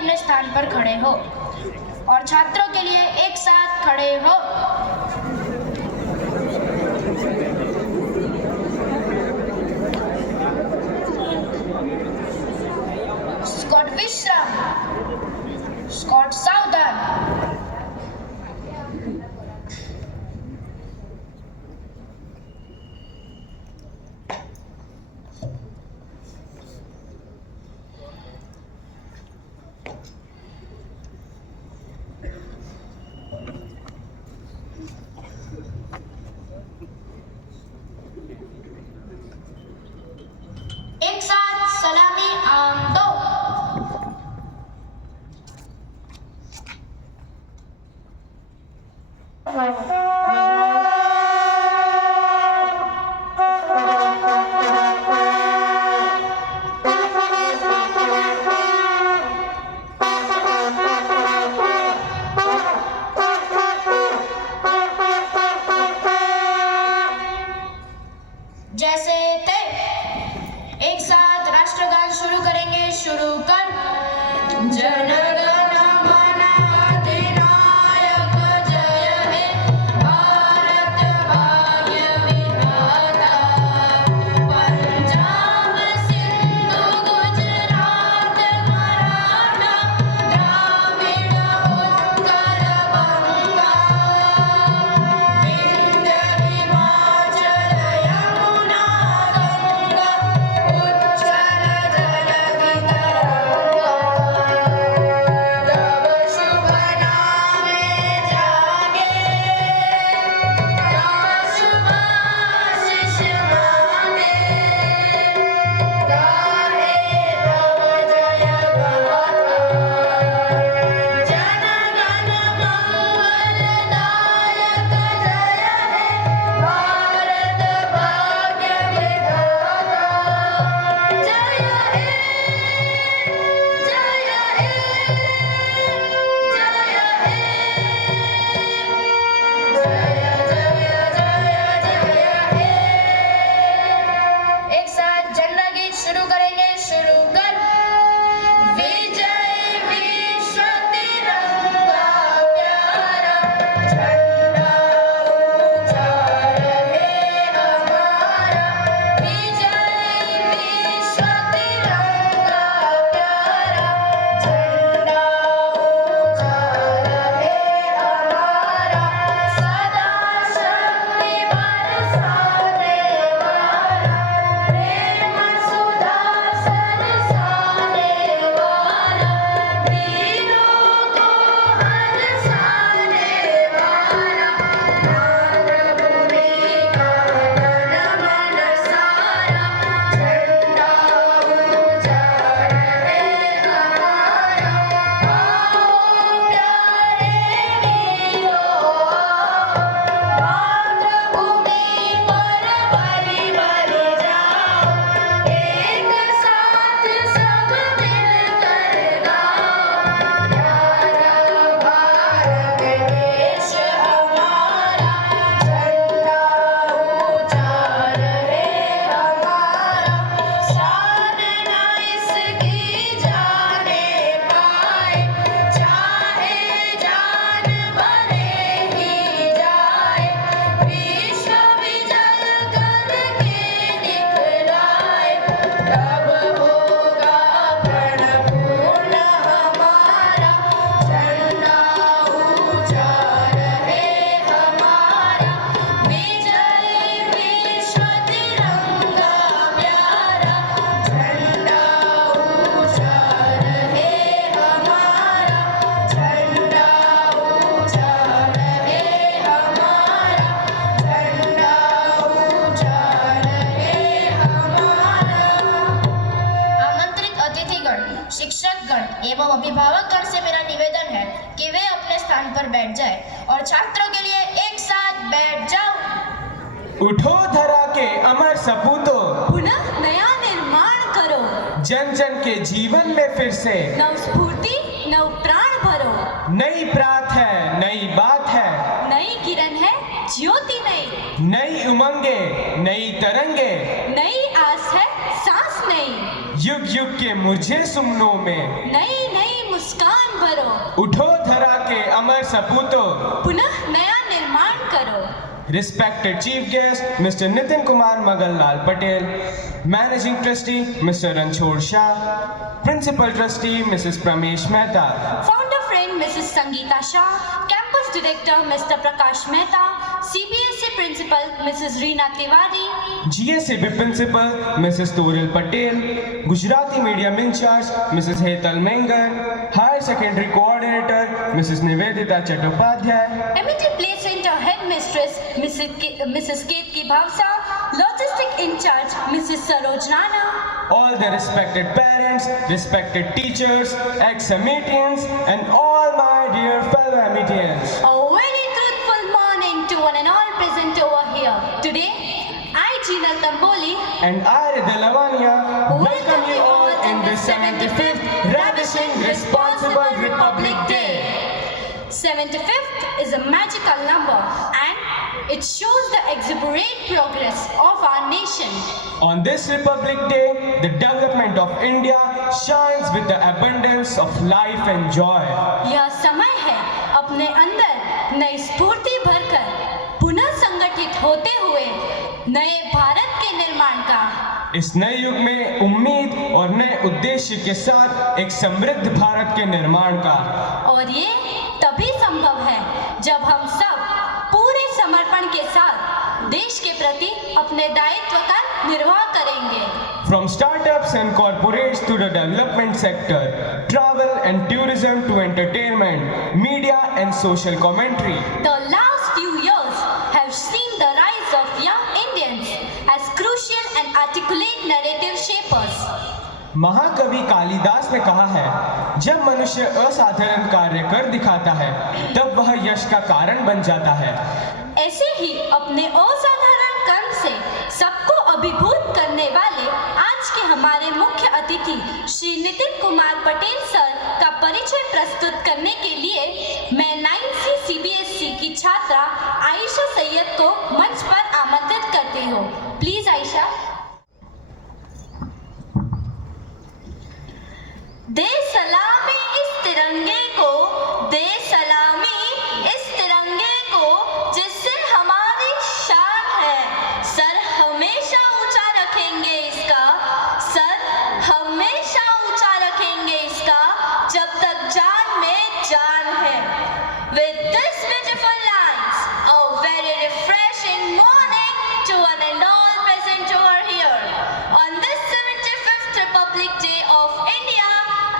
अपने स्थान पर खड़े हो और छात्रों के लिए एक साथ खड़े हो। स्कॉट विश्राम, स्कॉट सावधान। एक साथ सलामी आम दो। जैसे थे एक साथ राष्ट्रगान शुरू करेंगे। शुरू कर। जन गण मन अधिनायक जय हे भारत भाग्य विधाता, पंजाब सिंधु गुजरात मराठा द्राविड़ उत्कल बंगा, विंध्य हिमाचल यमुना गंगा, उच्चल जलधि तरंगा, तब शुभ नामे जागे, तब शुभ आशीष मांगे, गाहे तब जय गाथा, जन गण मंगलदायक जय हे भारत भाग्य विधाता, जय हे, जय हे, जय हे, जय हे। एक साथ झंडा गीत शुरू करेंगे। शुरू कर। विजय विश्व तिरंगा प्यारा, झंडा ऊंचा रहे हमारा, विजय विश्व तिरंगा प्यारा, झंडा ऊंचा रहे हमारा, सदा शक्ति बरसाने वाला, प्रेम सुधा बरसाने वाला, वीरों को हर्षाने वाला, मातृभूमि का तन मन सारा, झंडा ऊंचा रहे हमारा। आओ प्यारे वीरों, मातृभूमि पर बलि बलि जाओ, एक साथ सब मिलकर गाओ, प्यारा भारत देश हमारा, झंडा ऊंचा रहे हमारा, शान न इसकी जाने पाए, चाहे जान भले ही जाए, विश्व विजय करके दिखलाए, तब होगा प्रण पूर्ण हमारा, झंडा ऊंचा रहे हमारा, विजय विश्व तिरंगा प्यारा, झंडा ऊंचा रहे हमारा, झंडा ऊंचा रहे हमारा, झंडा ऊंचा रहे हमारा। आमंत्रित अतिथिगण, शिक्षकगण एवं अभिभावकगण से मेरा निवेदन है कि वे अपने स्थान पर बैठ जाएं और छात्रों के लिए एक साथ बैठ जाओ। उठो धरा के अमर सपूतों, पुनः नया निर्माण करो, जन जन के जीवन में फिर से नव स्फूर्ति नव प्राण भरो, नई प्रात है, नई बात है, नई किरण है ज्योति नई, नई उमंगे, नई तरंगे, नई आस है सांस नई, युग युग के मुझे सुमनों में नई नई मुस्कान उठो धरा के अमर सपूतों। पुनः नया निर्माण करो। Respected Chief Guest, Mr. Nitin Kumar Maganlal Patel, Managing Trustee, Mr. Ranchod Shah, Principal Trustee, Mrs. Pramesh Mehta, Founder friend Mrs. Sangeeta Shah, Campus Director Mr. Prakash Mehta, CBSE Principal Mrs. Reena Tiwari, GSAB Principal, Mrs. Toril Patel, Gujarati Medium Incharge, Mrs. Hetal Mengar, Higher Secondary Coordinator, Mrs. Nivedita Chattopadhyay, MET Play Center Headmistress Mrs. Ketki Bhavsa, Logistic Incharge Mrs. Saroj Rana, all the respected parents, respected teachers, ex-Amitians, and all my dear fellow Amitians. a very truthful morning to one and all present over here. Today, I, Jinal Tamboli, And I, Ridha Lavania, welcome you all in the 75th Ravishing Responsible Republic Day. 75th is a magical number and it shows the exuberant progress of our nation. On this Republic Day, the development of India shines with the abundance of life and joy. यह समय है अपने अंदर नई स्फूर्ति भरकर पुनः संगठित होते हुए नए भारत के निर्माण का। इस नए युग में उम्मीद और नए उद्देश्य के साथ एक समृद्ध भारत के निर्माण का। और ये तभी संभव है जब हम सब पूरे समर्पण के साथ देश के प्रति अपने दायित्व का निर्वाह करेंगे। From startups and corporates to the development sector, travel and tourism to entertainment, media and social commentary. The last few years have seen the rise of young Indians as crucial and articulate narrative shapers. महाकवि कालिदास ने कहा है, जब मनुष्य असाधारण कार्य कर दिखाता है तब वह यश का कारण बन जाता है। ऐसे ही अपने असाधारण कर्म से सबको अभिभूत करने वाले आज के हमारे मुख्य अतिथि श्री नितिन कुमार पटेल सर का परिचय प्रस्तुत करने के लिए मैं 9th CBSE की छात्रा आयशा सैयद को मंच पर आमंत्रित करती हूँ। प्लीज आयशा। दे सलामी इस तिरंगे को, दे सलामी इस तिरंगे को जिससे हमारी शान है। सर हमेशा ऊंचा रखेंगे इसका, सर हमेशा ऊंचा रखेंगे इसका जब तक जान में जान है। With this beautiful lines, a very refreshing morning to one and all present over here. On this 75th Republic Day of India,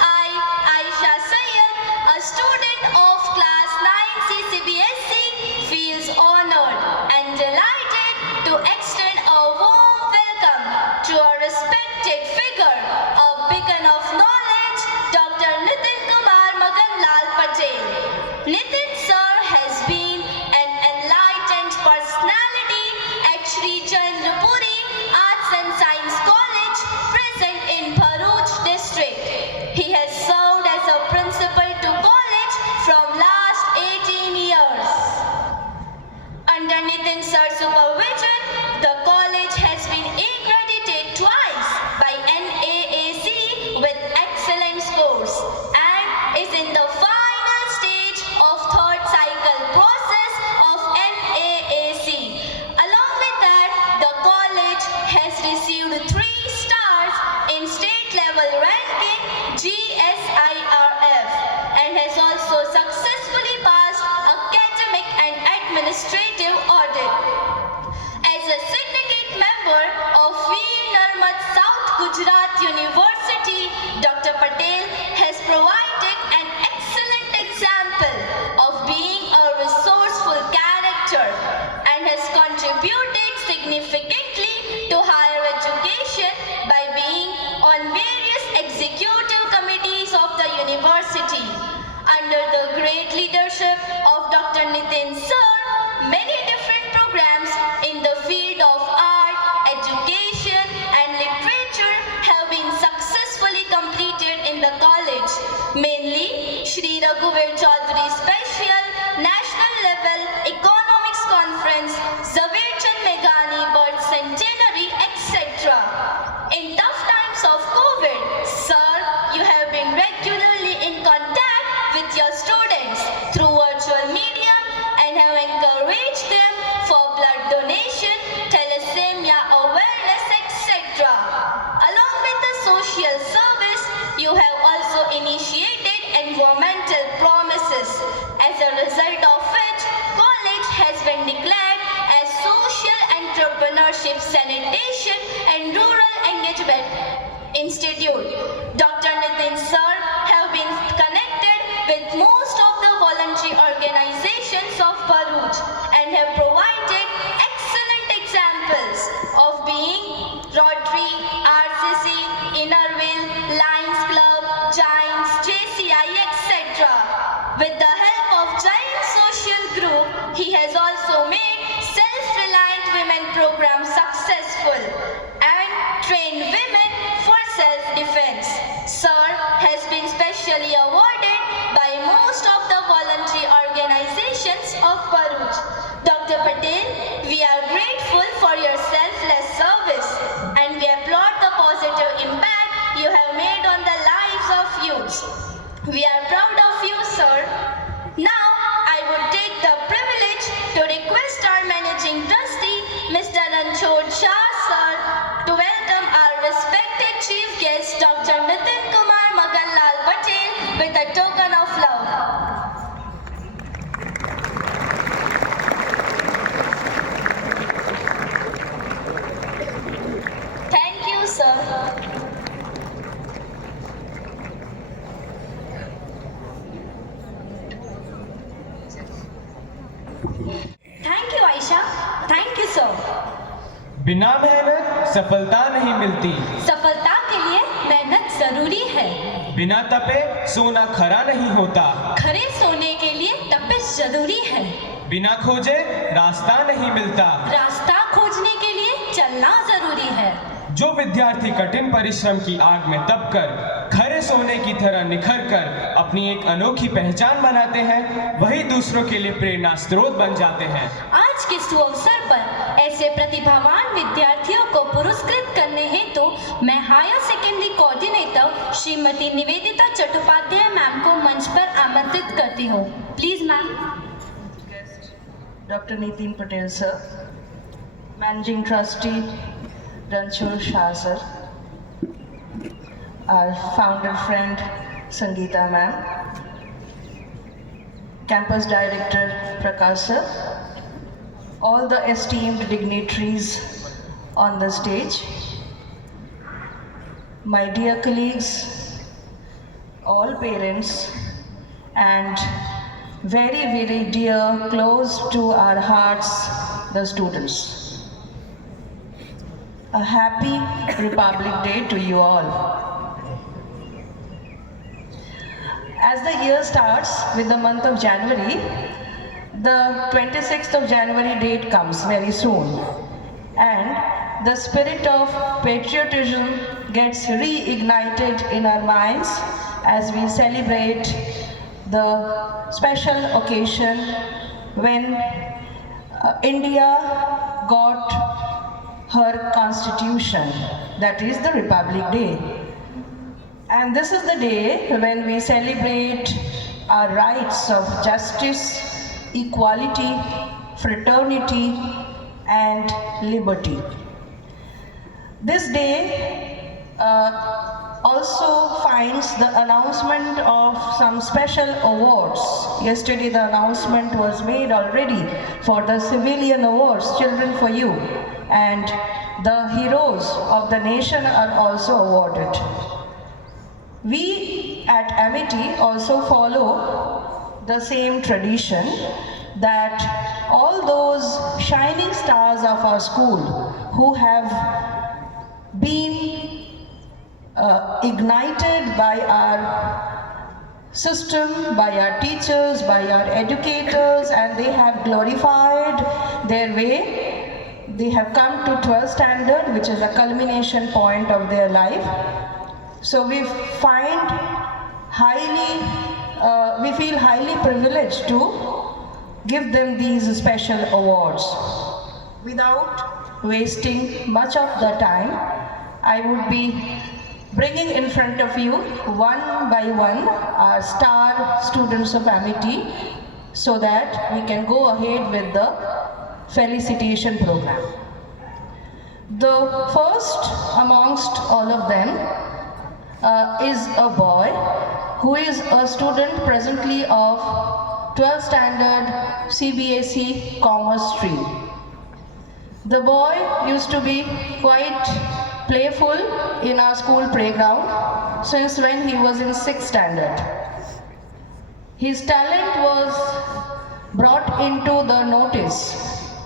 I, Aisha Sayyed, a student of class 9C CBSE, feels honored and delighted to extend a warm welcome to a respected figure, a beacon of knowledge, Dr. Nitin Kumar Maganlal Patel. Nitin sir has been an enlightened personality at Shri Chandrapuri Arts and Science College, present in Bharuch district. He has served as a principal to college from last 18 years. Under Nitin sir's supervision, the college has been accredited twice by NAAC with excellent scores and is in the final stage of third cycle process of NAAC. Along with that, the college has received 3 stars in state level ranking GSIRF and has also successfully passed academic and administrative audit. As a syndicate member of Veer Narmad South Gujarat University, Dr. Patel has provided an excellent example of being a resourceful character and has contributed significantly to higher education by being on various executive committees of the university. Under the great leadership of Dr. Nitin sir, many different programs in the field of art, education and literature have been successfully completed in the college, mainly Shri Raghuveer Chaudhary Special National Level Economics Conference, Zavierchand Meghani Birth Centenary, etc. In tough times of COVID, sir, you have been regularly in contact with your students still promises, as a result of which college has been declared as Social Entrepreneurship, Sanitation and Rural Engagement Institute. Dr. Nitin sir have been connected with most of the voluntary organizations of Bharuch and have provided excellent examples of being Rotary, RCC, Innerville, Lions Club, Giants, JCI, etc. With the help of Giant Social Group, he has also made self-reliant women program successful and trained women for self-defense. Sir has been specially awarded by most of the voluntary organizations of Bharuch. Dr. Patel, we are grateful for your selfless service and we applaud the positive impact you have made on the lives of youths. We are proud of you, sir. Now, I would take the privilege to request our Managing Trustee, Mr. Ranchod Shah, sir, to welcome our respected Chief Guest, Dr. Nitin Kumar Maganlal Patel, with a token of love. Thank you, sir. Thank you, Aisha. Thank you, sir. बिना मेहनत सफलता नहीं मिलती, सफलता के लिए मेहनत जरूरी है। बिना तपे सोना खरा नहीं होता, खरे सोने के लिए तपिश जरूरी है। बिना खोजे रास्ता नहीं मिलता, रास्ता खोजने के लिए चलना जरूरी है। जो विद्यार्थी कठिन परिश्रम की आग में दबकर खरे सोने की तरह निखर कर अपनी एक अनोखी पहचान बनाते हैं, वही दूसरों के लिए प्रेरणा स्रोत बन जाते हैं। आज के शुभ अवसर पर ऐसे प्रतिभावान विद्यार्थियों को पुरस्कृत करने हेतु मैं higher secondary coordinator Shrimati Nivedita Chattopadhyay ma'am को मंच पर आमंत्रित करती हूँ। Please ma'am. Dr. Nitin Patel sir, Managing Trustee Ranchod Shah sir, our founder friend Sangeeta ma'am, Campus Director Prakash sir, all the esteemed dignitaries on the stage, my dear colleagues, all parents, and very, very dear, close to our hearts, the students. A happy Republic Day to you all. As the year starts with the month of January, the 26th of January date comes very soon, and the spirit of patriotism gets reignited in our minds as we celebrate the special occasion when India got her constitution, that is the Republic Day. And this is the day when we celebrate our rights of justice, equality, fraternity, and liberty. This day also finds the announcement of some special awards. Yesterday the announcement was made already for the civilian awards, Children for You, and the heroes of the nation are also awarded. We at Amity also follow the same tradition that all those shining stars of our school who have been ignited by our system, by our teachers, by our educators, and they have glorified their way. They have come to 12th standard, which is a culmination point of their life. So we find we feel highly privileged to give them these special awards. Without wasting much of the time, I would be bringing in front of you one by one our star students of Amity so that we can go ahead with the felicitation program. The first amongst all of them is a boy who is a student presently of 12th standard CBSE Commerce stream. The boy used to be quite playful in our school playground since when he was in 6th standard. His talent was brought into the notice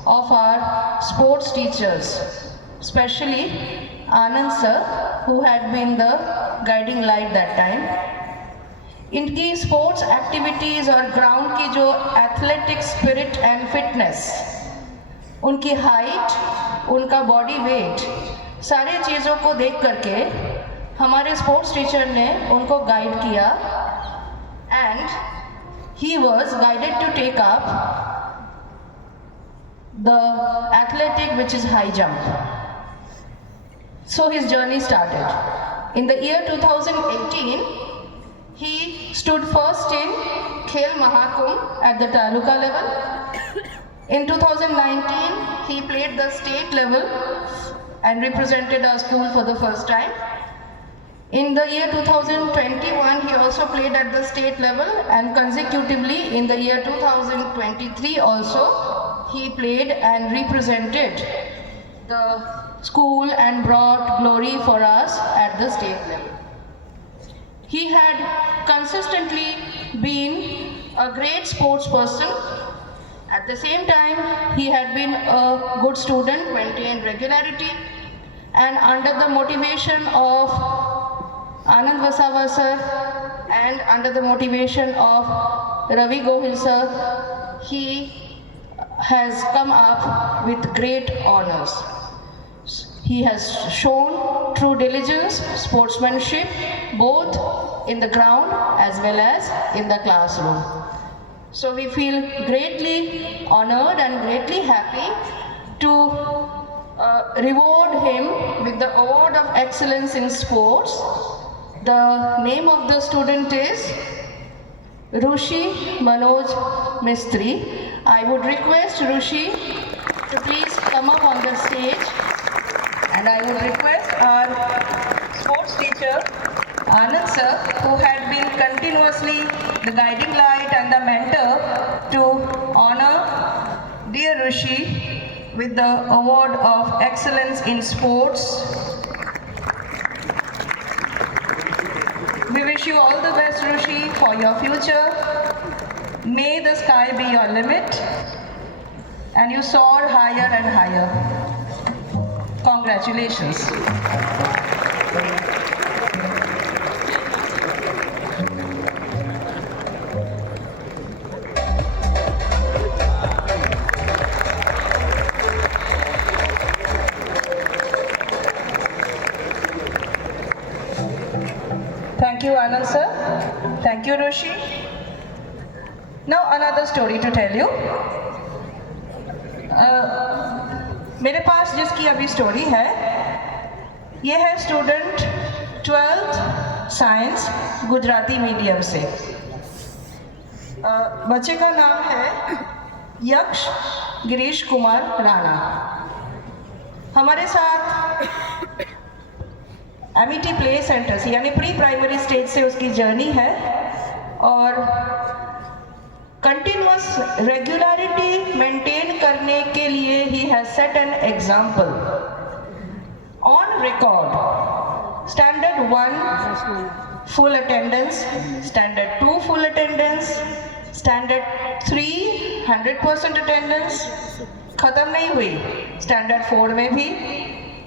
of our sports teachers, especially Anand sir, who had been the guiding light that time. इनकी sports activities और ground की जो athletic spirit and fitness, उनकी height, उनका body weight, सारे चीज़ों को देख करके हमारे स्पोर्ट्स टीचर ने उनको गाइड किया and he was guided to take up the athletic, which is high jump. So his journey started. In the year 2018, he stood first in Khel Mahakumbh at the Taluka level. In 2019, he played the state level and represented our school for the first time. In the year 2021, he also played at the state level, and consecutively in the year 2023 also, he played and represented the school and brought glory for us at the state level. He had consistently been a great sports person. At the same time, he had been a good student, maintained regularity, and under the motivation of Anand Vasava sir and under the motivation of Ravi Gohil sir, he has come up with great honors. He has shown true diligence, sportsmanship, both in the ground as well as in the classroom. So we feel greatly honored and greatly happy to reward him with the Award of Excellence in Sports. The name of the student is Rushi Manoj Mistry. I would request Rushi to please come up on the stage, and I would request our sports teacher Anand sir, who had been continuously the guiding light and the mentor, to honor dear Rushi with the Award of Excellence in Sports. We wish you all the best, Rushi, for your future. May the sky be your limit and you soar higher and higher. Congratulations. Thank you, Anand sir. Thank you, Rushi. Now another story to tell you. मेरे पास जिसकी अभी story है, ये है student 12th science Gujarati medium से. बच्चे का नाम है यक्ष गिरीश कुमार राणा. हमारे साथ एमिटी प्ले सेंटर से यानी प्री प्राइमरी स्टेज से उसकी जर्नी है और कंटिन्यूअस रेगुलरिटी मेंटेन करने के लिए he has set an example on record. Standard 1 full attendance, standard 2 full attendance, standard 3 100% attendance. खत्म नहीं हुई, स्टैंडर्ड 4 में भी,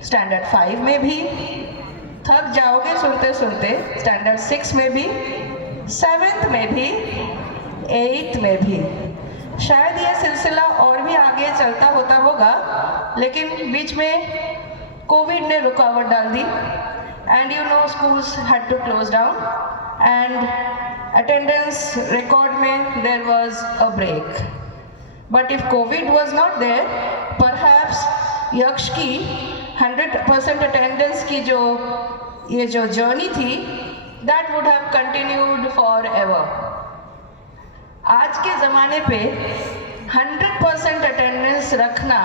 स्टैंडर्ड 5 में भी, थक जाओगे सुनते सुनते स्टैंडर्ड 6 में भी, 7th में भी, 8th में भी. शायद ये सिलसिला और भी आगे चलता होता होगा, लेकिन बीच में कोविड ने रुकावट डाल दी and you know schools had to close down and attendance record में there was a break. But if COVID was not there, perhaps Yaksh की 100% अटेंडेंस की ये जो जर्नी थी, that would have continued for ever. आज के ज़माने पे 100% अटेंडेंस रखना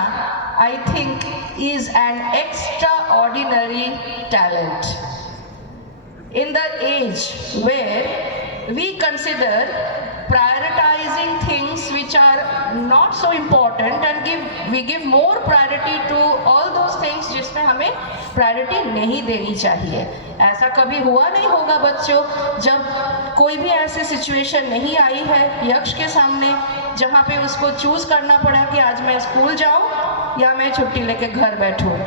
I think is an extraordinary talent. In the age where we consider prioritizing things which are not so important and we give more priority to all those things जिसमें हमें priority नहीं देनी चाहिए. ऐसा कभी हुआ नहीं होगा बच्चों, जब कोई भी ऐसी सिचुएशन नहीं आई है यक्ष के सामने जहाँ पे उसको चूज करना पड़ा कि आज मैं स्कूल जाऊँ या मैं छुट्टी लेके घर बैठूँ.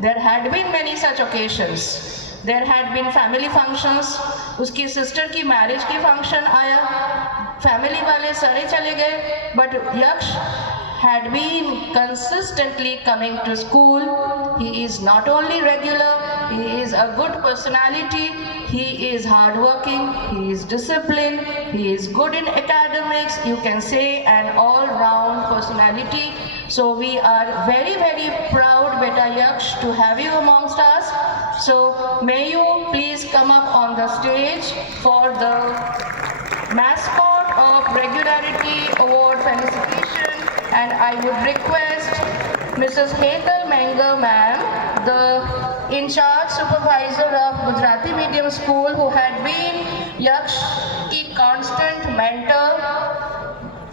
There had been many such occasions. There had been family functions. उसकी सिस्टर की मैरिज की फंक्शन आया, फैमिली वाले सारे चले गए, but यक्ष had been consistently coming to school. He is not only regular, he is a good personality, he is hardworking, he is disciplined, he is good in academics, you can say an all-round personality. So we are very, very proud, Beta Yaksh, to have you amongst us. So may you please come up on the stage for the mascot of regularity award felicitation, and I would request Mrs. Hetal Menger ma'am, the in-charge supervisor of Gujarati Medium School, who had been Yaksh ki constant mentor.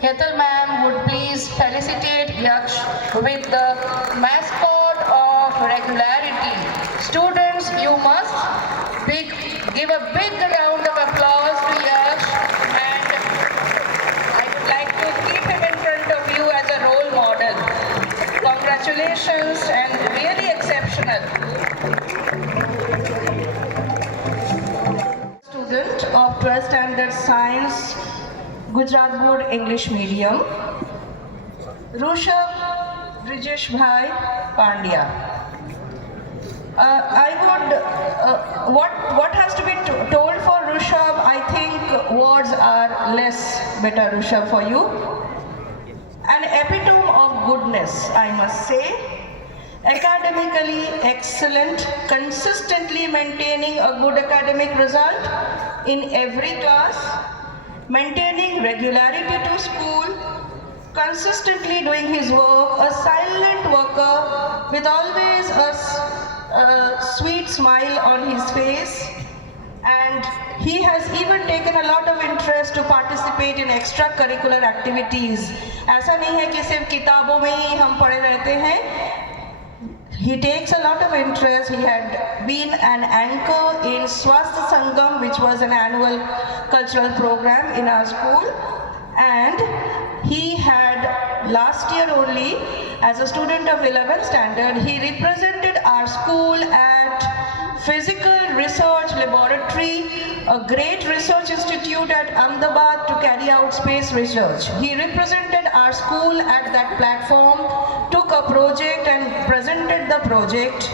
Hetal ma'am would please felicitate Yaksh with the mascot of regularity. Students, you must give a big round of applause to Yaksh, and I would like to keep him in front of you as a role model. Congratulations and really exceptional. Student of 12th Standard Science, Gujarat Board English Medium, Rushabh Brijesh Bhai Pandya. What has to be told for Rushabh? I think words are less better, Rushabh, for you. An epitome of goodness, I must say. Academically excellent, consistently maintaining a good academic result in every class, maintaining regularity to school, consistently doing his work, a silent worker with always a sweet smile on his face, and he has even taken a lot of interest to participate in extracurricular activities. ऐसा नहीं है कि सिर्फ किताबों में ही हम पढ़े रहते हैं. He takes a lot of interest. He had been an anchor in Swasth Sangam, which was an annual cultural program in our school, and he had last year only, as a student of 11th standard, he represented our school at Physical Research Laboratory, a great research institute at Ahmedabad, to carry out space research. He represented our school at that platform, took a project and presented the project.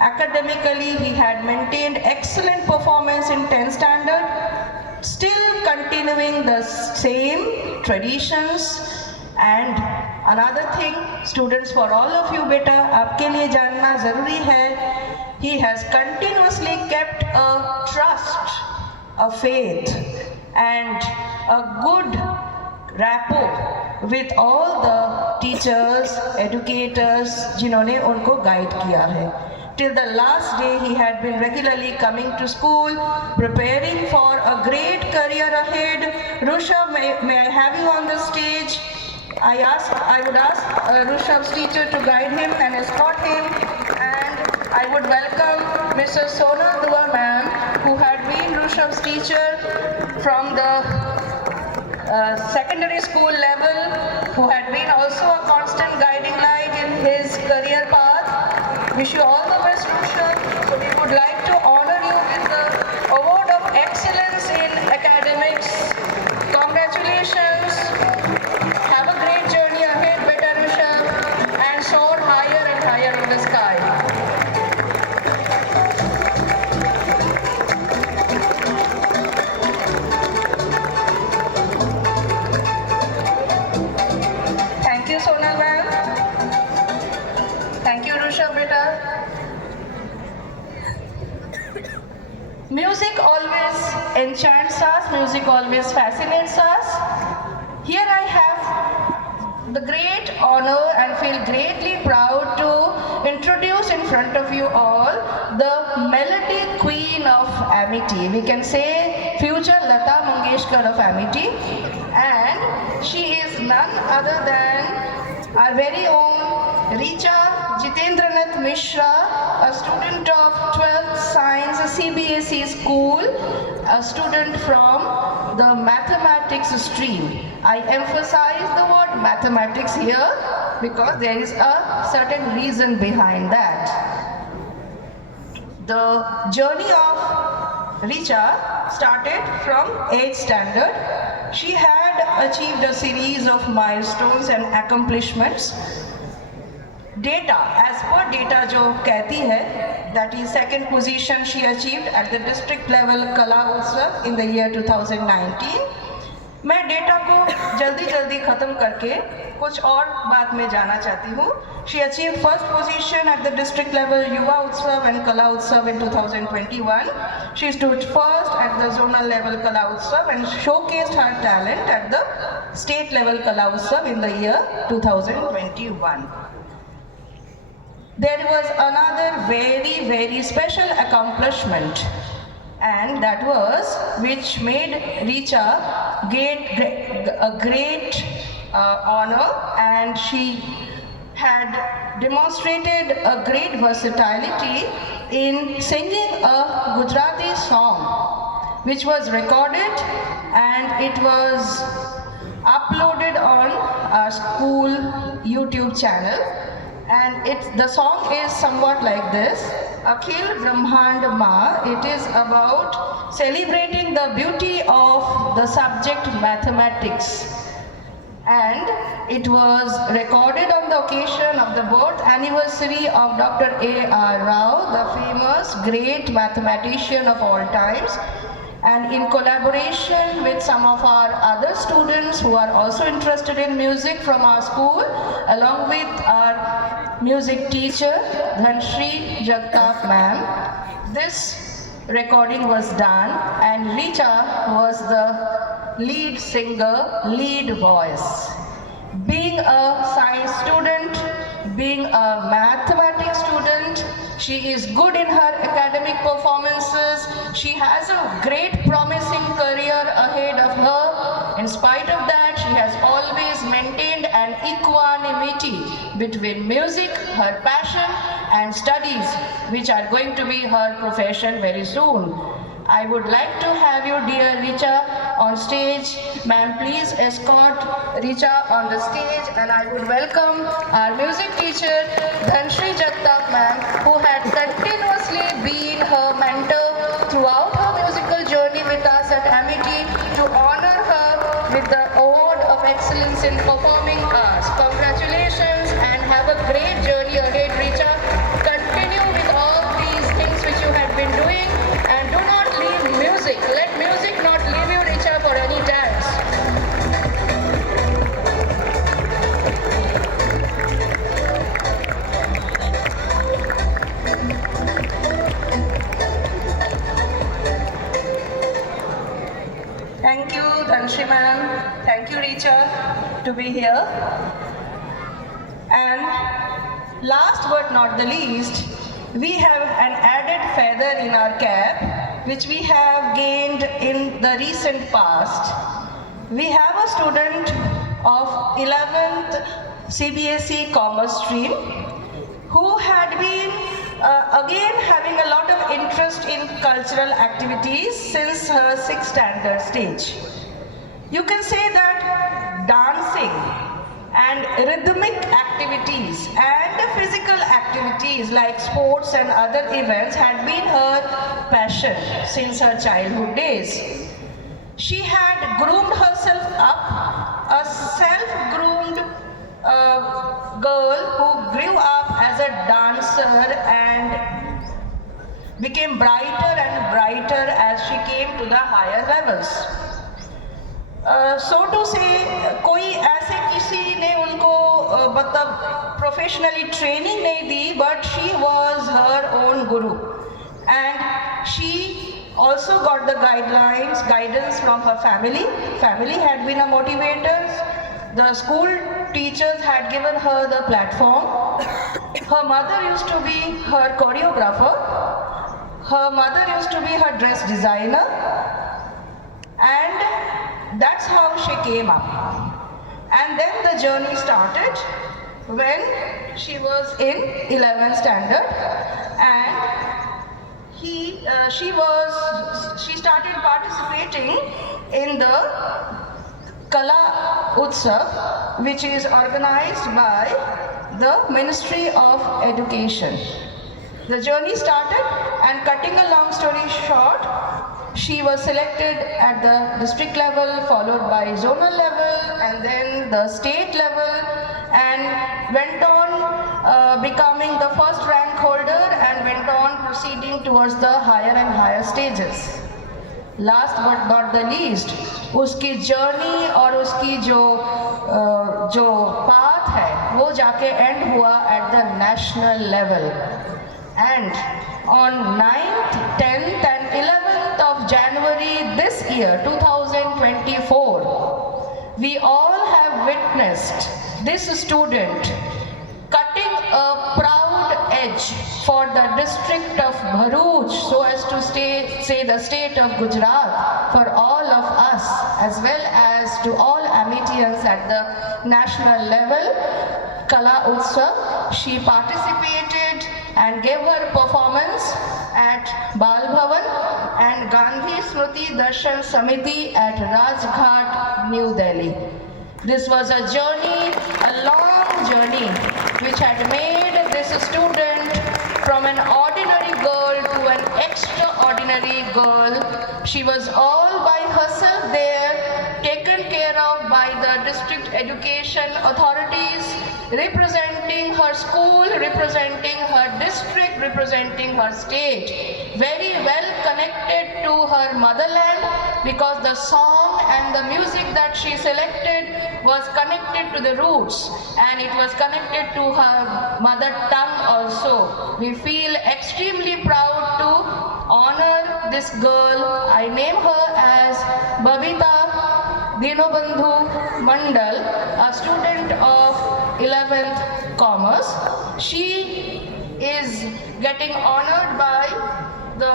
Academically, he had maintained excellent performance in 10th standard, still continuing the same traditions. And another thing, students, for all of you beta, आपके लिए जानना ज़रूरी है, he has continuously kept a trust, a faith, and a good rapport with all the teachers, educators, जिन्होंने उनको guide किया है. Till the last day, he had been regularly coming to school, preparing for a great career ahead. Rushabh, may I have you on the stage? I would ask Rushabh's teacher to guide him and escort him, and I would welcome Mrs. Sonal Dua ma'am, who had been Rushabh's teacher from the secondary school level, who had been also a constant guiding light in his career path. Wish you all the best, Rushabh. So we would like to honor you with the award of excellence in academics. Congratulations. Have a great journey ahead, beta Rushabh, and soar higher and higher in the sky. Thank you, Sonal ma'am. Thank you, Rushabh beta. Music always enchants us, music always fascinates us. Here I have the great honor and feel greatly proud to introduce in front of you all the melody queen of amity. We can say future Lata Mangeshkar Mangeshkar of Amity, and she is none other than our very own Richa Jitendranath Mishra, a student of 12th Science CBSE school, a student from the mathematics stream. I emphasize the word mathematics here because there is a certain reason behind that. The journey of Richa started from 8th standard. She had achieved a series of milestones and accomplishments. Data, as per data जो कहती है, that is second position she achieved at the district level Kala Utsav in the year 2019. मैं data को जल्दी खत्म करके कुछ और बात में जाना चाहती हूँ. She achieved first position at the district level Yuva Utsav and Kala Utsav in 2021. She stood first at the zonal level Kala Utsav and showcased her talent at the state level Kala Utsav in the year 2021. There was another very special accomplishment, and that was which made Richa get a great honor, and she had demonstrated a great versatility in singing a Gujarati song, which was recorded and it was uploaded on our school YouTube channel. And the song is somewhat like this: Akhil Brahmand Ma. It is about celebrating the beauty of the subject mathematics. And it was recorded on the occasion of the birth anniversary of Dr. A.R. Rao, the famous great mathematician of all times, and in collaboration with some of our other students who are also interested in music from our school, along with our music teacher Dhanshri Jagtap ma'am. This recording was done, and Richa was the lead singer, lead voice. Being a science student, being a mathematics student, she is good in her academic performances. She has a great promising career ahead of her. In spite of that, she has always maintained an equanimity between music, her passion, and studies, which are going to be her profession very soon. I would like to have you, dear Richa, on stage. Ma'am, please escort Richa on the stage, and I would welcome our music teacher, Dhanshri Jagtap ma'am, who had continuously been her mentor throughout her musical journey with us at Amity, to honor her with the Award of Excellence in Performing Arts. Congratulations and have a great journey ahead, Richa. Continue with all these things which you have been doing, and do not leave music. Let music not leave you, Richa, for any dance. Thank you, Dhanshri ma'am. Thank you, Richa, to be here. And last but not the least, we have an added feather in our cap, which we have gained in the recent past. We have a student of 11th CBSE Commerce stream who had been again having a lot of interest in cultural activities since her 6th standard stage. You can say that dancing and rhythmic activities and physical activities like sports and other events had been her passion since her childhood days. She had groomed herself up, a self-groomed girl who grew up as a dancer and became brighter and brighter as she came to the higher levels. So to say, कोई ऐसे किसी ने उनको मतलब professionally training नहीं दी, but she was her own guru, and she also got the guidance from her family. Family had been a motivator. The school teachers had given her the platform. Her mother used to be her choreographer. Her mother used to be her dress designer. and that's how she came up. And then the journey started when she was in 11th standard, and she started participating in the Kala Utsav, which is organized by the Ministry of Education. The journey started, and cutting a long story short, she was selected at the district level, followed by zonal level, and then the state level, and went on becoming the first rank holder, and went on proceeding towards the higher and higher stages. Last but not the least, उसकी journey और उसकी जो path है वो जाके and हुआ at the national level. And on 9th, 10th and 11th of January this year, 2024, we all have witnessed this student cutting a proud edge for the district of Bharuch, so as to say the state of Gujarat, for all of us, as well as to all Amitians at the national level. Kala Utsav, she participated and gave her performance at Bal Bhavan and Gandhi Smriti Darshan Samiti at Rajghat, New Delhi. This was a journey, a long journey, which had made this student from an ordinary girl to an extraordinary girl. She was all by herself there, taken care of by the district education authorities, representing her school, representing her district, representing her state, very well connected to her motherland, because the song and the music that she selected was connected to the roots, and it was connected to her mother tongue also. We feel extremely proud to honor this girl. I name her as Babita Dinobandhu Mandal, a student of 11th Commerce. She is getting honored by the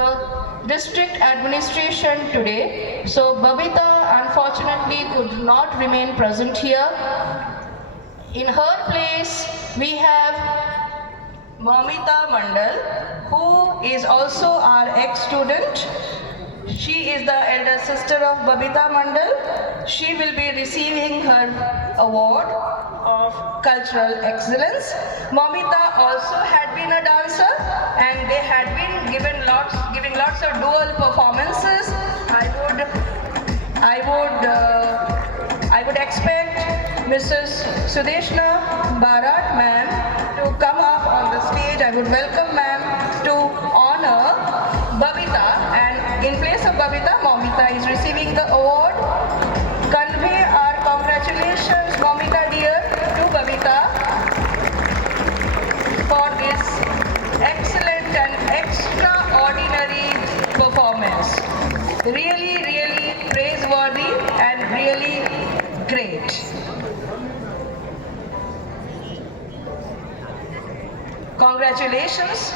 district administration today. So Babita unfortunately could not remain present here. In her place, we have Mamita Mandal, who is also our ex-student. She is the elder sister of Babita Mandal. She will be receiving her award of cultural excellence. Mamita also had been a dancer, and they had been giving lots of dual performances. I would expect Mrs. Sudeshna Barat ma'am to come up on the stage. I would welcome ma'am to honor Babita, and in place of Babita, Mamita is receiving the award. Convey our congratulations, Mamita dear, to Babita for this excellent and extraordinary performance. Really, really praiseworthy and really great. Congratulations.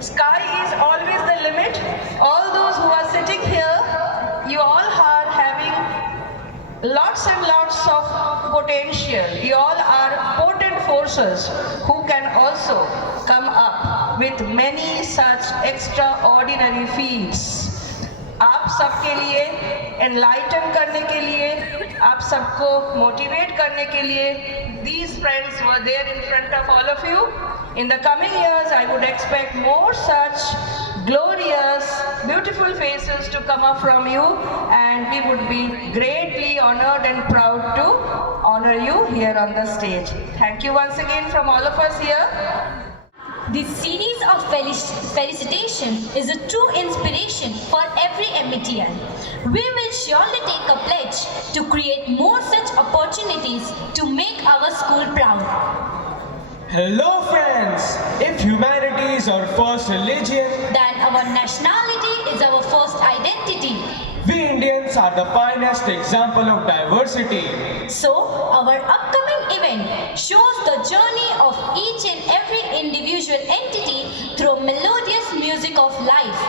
Sky is always the limit. All those who are sitting here, you all are having lots and lots of potential. You all are potent forces who can also come up with many such extraordinary feats. आप सबके लिए enlighten करने के लिए, आप सबको motivate करने के लिए, these friends were there in front of all of you. In the coming years, I would expect more such glorious, beautiful faces to come up from you, and we would be greatly honored and proud to honor you here on the stage. Thank you once again from all of us here. This series of felicitation is a true inspiration for every MBTN. We will surely take a pledge to create more such opportunities to make our school proud. Hello friends! If humanity is our first religion, Then our nationality is our first identity. we Indians are the finest example of diversity. So, our upcoming event shows the journey of each and every individual entity through melodious music of life.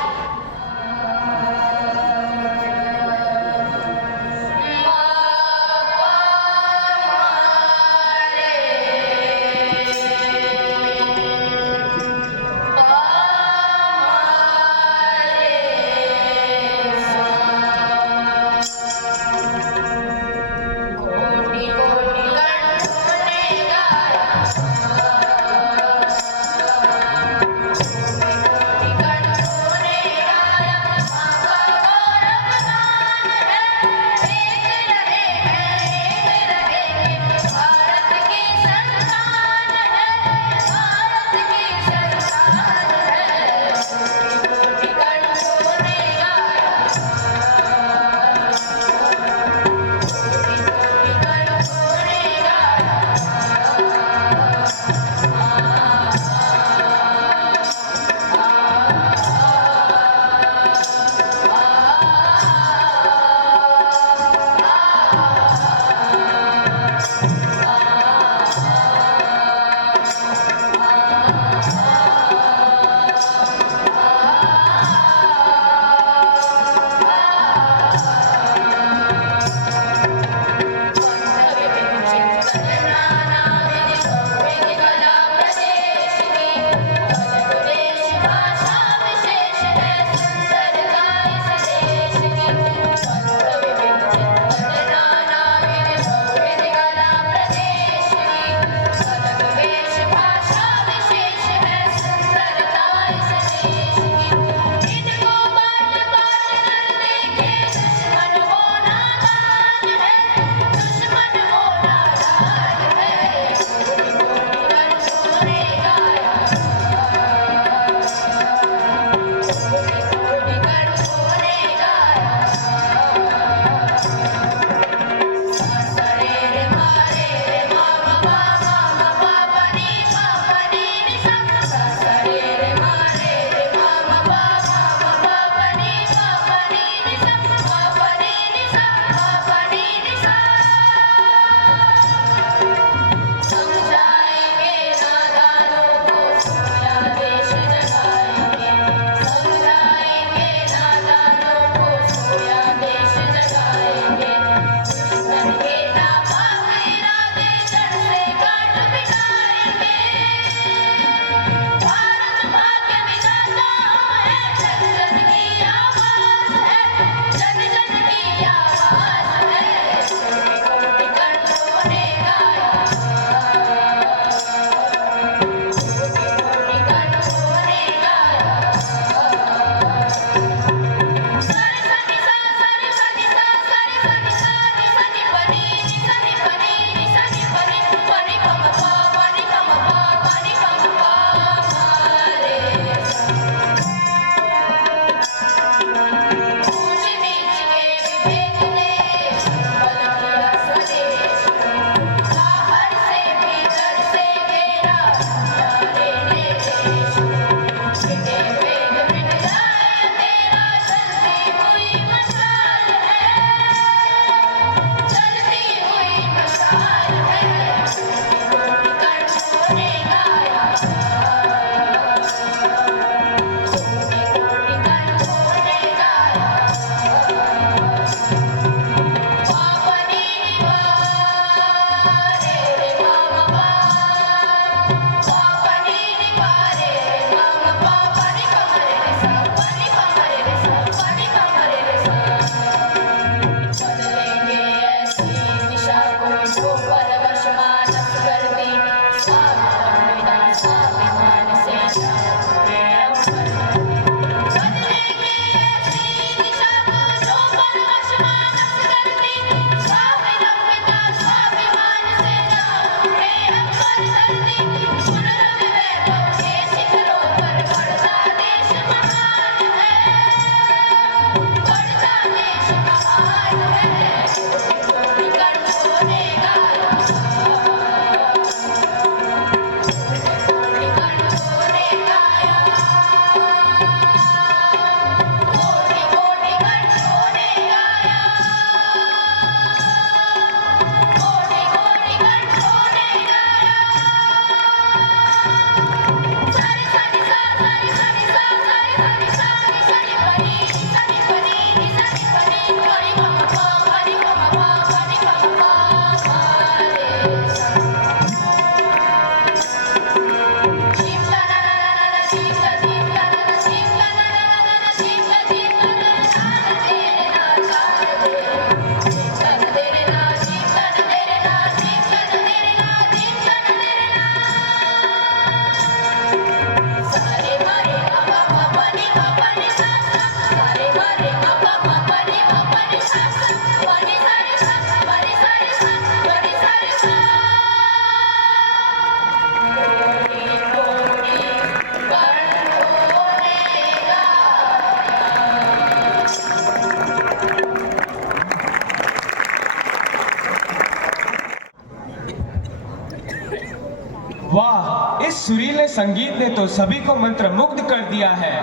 वाह, इस सुरीले संगीत ने तो सभी को मंत्रमुग्ध कर दिया है।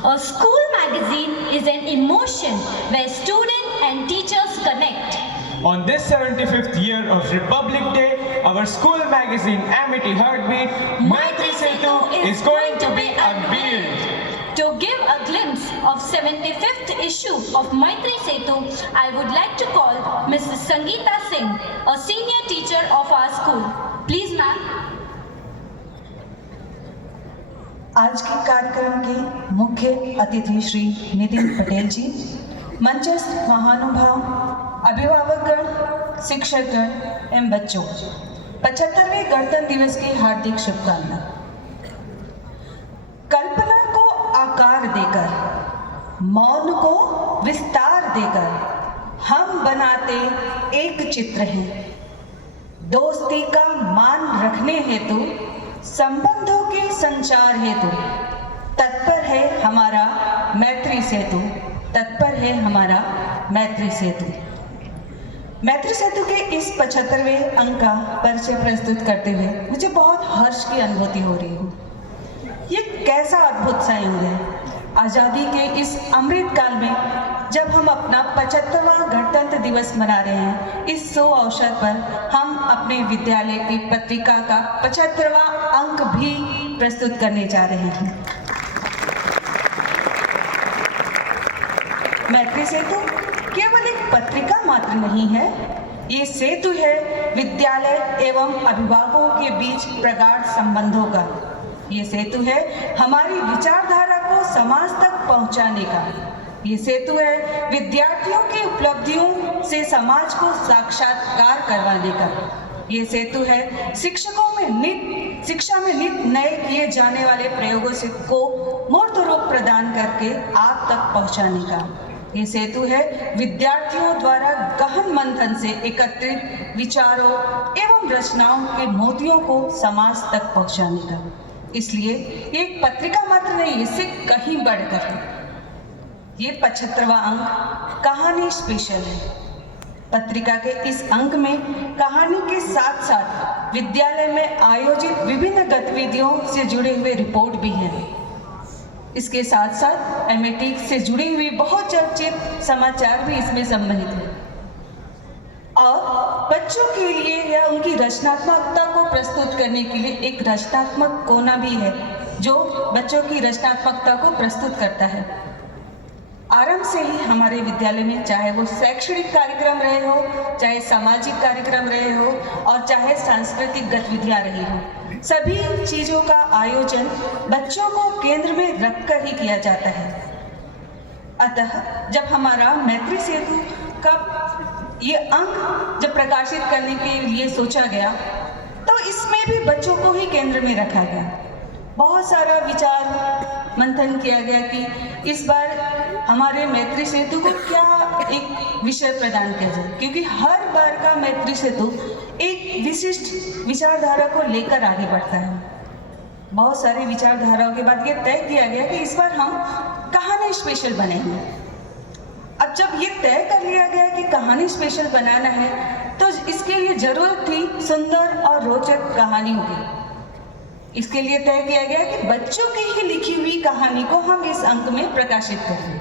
A school magazine is an emotion where students and teachers connect. On this 75th year of Republic Day, our school magazine Amity Heartbeat, Maitri Setu is going to be unveiled. To give a glimpse of 75th issue of Maitri Setu, I would like to call Mrs. Sangeeta Singh, a senior teacher of our school. Please, ma'am. आज के कार्यक्रम के मुख्य अतिथि श्री नितिन पटेल जी, मंचस्थ महानुभाव, अभिभावकगण, शिक्षकगण एवं बच्चों, 75वें गणतंत्र दिवस की हार्दिक शुभकामनाएं। कल्पना को आकार देकर, मौन को विस्तार देकर हम बनाते एक चित्र हैं। दोस्ती का मान रखने हेतु, संबंधों के संचार हेतु तत्पर है हमारा मैत्री सेतु, तत्पर है हमारा मैत्री सेतु। मैत्री सेतु के इस 75वें अंक का परिचय प्रस्तुत करते हुए मुझे बहुत हर्ष की अनुभूति हो रही है। ये कैसा अद्भुत संयोग है। आज़ादी के इस अमृत काल में जब हम अपना 75वां गणतंत्र दिवस मना रहे हैं, इस शुभ अवसर पर हम अपने विद्यालय की पत्रिका का 75वां अंक भी प्रस्तुत करने जा रहे हैं। मैत्री सेतु केवल एक पत्रिका मात्र नहीं है, ये सेतु है विद्यालय एवं अभिभावकों के बीच प्रगाढ़ संबंधों का। ये सेतु है हमारी विचारधारा को समाज तक पहुंचाने का। ये सेतु है विद्यार्थियों की उपलब्धियों से समाज को साक्षात्कार करवाने का। ये सेतु है शिक्षकों में शिक्षा में नित नए किए जाने वाले प्रयोगों से को मूर्त रूप प्रदान करके आप तक पहुंचाने का। ये सेतु है विद्यार्थियों द्वारा गहन मंथन से एकत्रित विचारों एवं रचनाओं के मोतियों को समाज तक पहुंचाने का। इसलिए ये एक पत्रिका मात्र नहीं, इससे कहीं बढ़कर है। ये 75वां अंक कहानी स्पेशल है। पत्रिका के इस अंक में कहानी के साथ साथ विद्यालय में आयोजित विभिन्न गतिविधियों से जुड़े हुए रिपोर्ट भी हैं। इसके साथ साथ एमएटी से जुड़ी हुई बहुत चर्चित समाचार भी इसमें सम्मिलित हैं। और बच्चों के लिए या उनकी रचनात्मकता को प्रस्तुत करने के लिए एक रचनात्मक कोना भी है, जो बच्चों की रचनात्मकता को प्रस्तुत करता है। आरंभ से ही हमारे विद्यालय में, चाहे वो शैक्षणिक कार्यक्रम रहे हो, चाहे सामाजिक कार्यक्रम रहे हो और चाहे सांस्कृतिक गतिविधियां रही हो, सभी चीज़ों का आयोजन बच्चों को केंद्र में रखकर ही किया जाता है। अतः जब हमारा मैत्री सेतु का ये अंक जब प्रकाशित करने के लिए सोचा गया, तो इसमें भी बच्चों को ही केंद्र में रखा गया। बहुत सारा विचार मंथन किया गया कि इस बार हमारे मैत्री सेतु को क्या एक विषय प्रदान किया जाए, क्योंकि हर बार का मैत्री सेतु एक विशिष्ट विचारधारा को लेकर आगे बढ़ता है। बहुत सारी विचारधाराओं के बाद ये तय किया गया कि इस बार हम स्पेशल बनाएंगे। अब जब ये तय कर लिया गया कि कहानी स्पेशल बनाना है, तो इसके लिए जरूरत थी सुंदर और रोचक कहानियों की। इसके लिए तय किया गया कि बच्चों की ही लिखी हुई कहानी को हम इस अंक में प्रकाशित करें।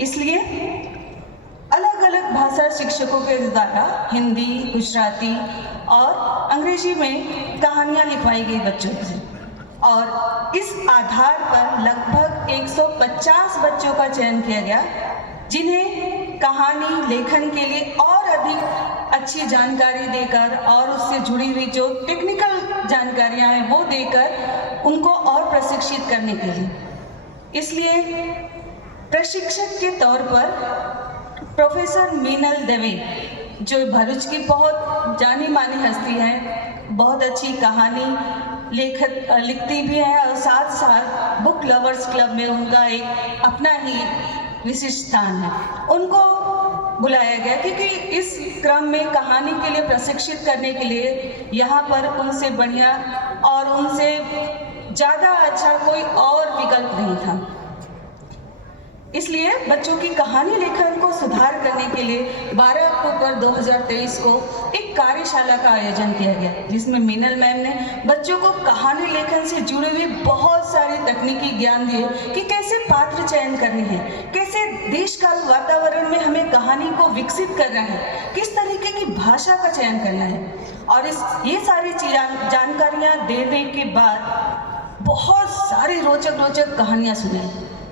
इसलिए अलग अलग भाषा शिक्षकों के द्वारा हिंदी, गुजराती और अंग्रेजी में कहानियां लिखवाई गई बच्चों से, और इस आधार पर लगभग 150 बच्चों का चयन किया गया, जिन्हें कहानी लेखन के लिए और अधिक अच्छी जानकारी देकर और उससे जुड़ी हुई जो टेक्निकल जानकारियां हैं वो देकर उनको और प्रशिक्षित करने के लिए, इसलिए प्रशिक्षक के तौर पर प्रोफेसर मीनल दवे, जो भरूच की बहुत जानी मानी हस्ती है, बहुत अच्छी कहानी लिखती भी है और साथ साथ बुक लवर्स क्लब में उनका एक अपना ही विशिष्ट स्थान है, उनको बुलाया गया क्योंकि इस क्रम में कहानी के लिए प्रशिक्षित करने के लिए यहाँ पर उनसे बढ़िया और उनसे ज़्यादा अच्छा कोई और विकल्प नहीं था। इसलिए बच्चों की कहानी लेखन को सुधार करने के लिए 12 अक्टूबर 2023 को एक कार्यशाला का आयोजन किया गया, जिसमें मीनल मैम ने बच्चों को कहानी लेखन से जुड़े हुए बहुत सारे तकनीकी ज्ञान दिए कि कैसे पात्र चयन करने हैं, कैसे देश काल वातावरण में हमें कहानी को विकसित करना है, किस तरीके की भाषा का चयन करना है। और ये सारी जानकारियाँ देने के बाद बहुत सारी रोचक कहानियाँ सुनी।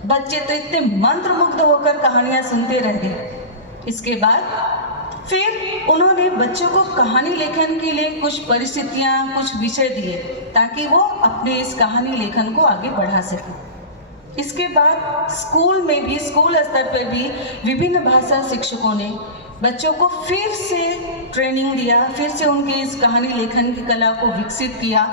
बच्चे तो इतने मंत्रमुग्ध होकर कहानियां सुनते रह गए। इसके बाद फिर उन्होंने बच्चों को कहानी लेखन के लिए कुछ परिस्थितियां, कुछ विषय दिए ताकि वो अपने इस कहानी लेखन को आगे बढ़ा सकें। इसके बाद स्कूल में भी, स्कूल स्तर पर भी विभिन्न भाषा शिक्षकों ने बच्चों को फिर से ट्रेनिंग दिया, फिर से उनके इस कहानी लेखन की कला को विकसित किया।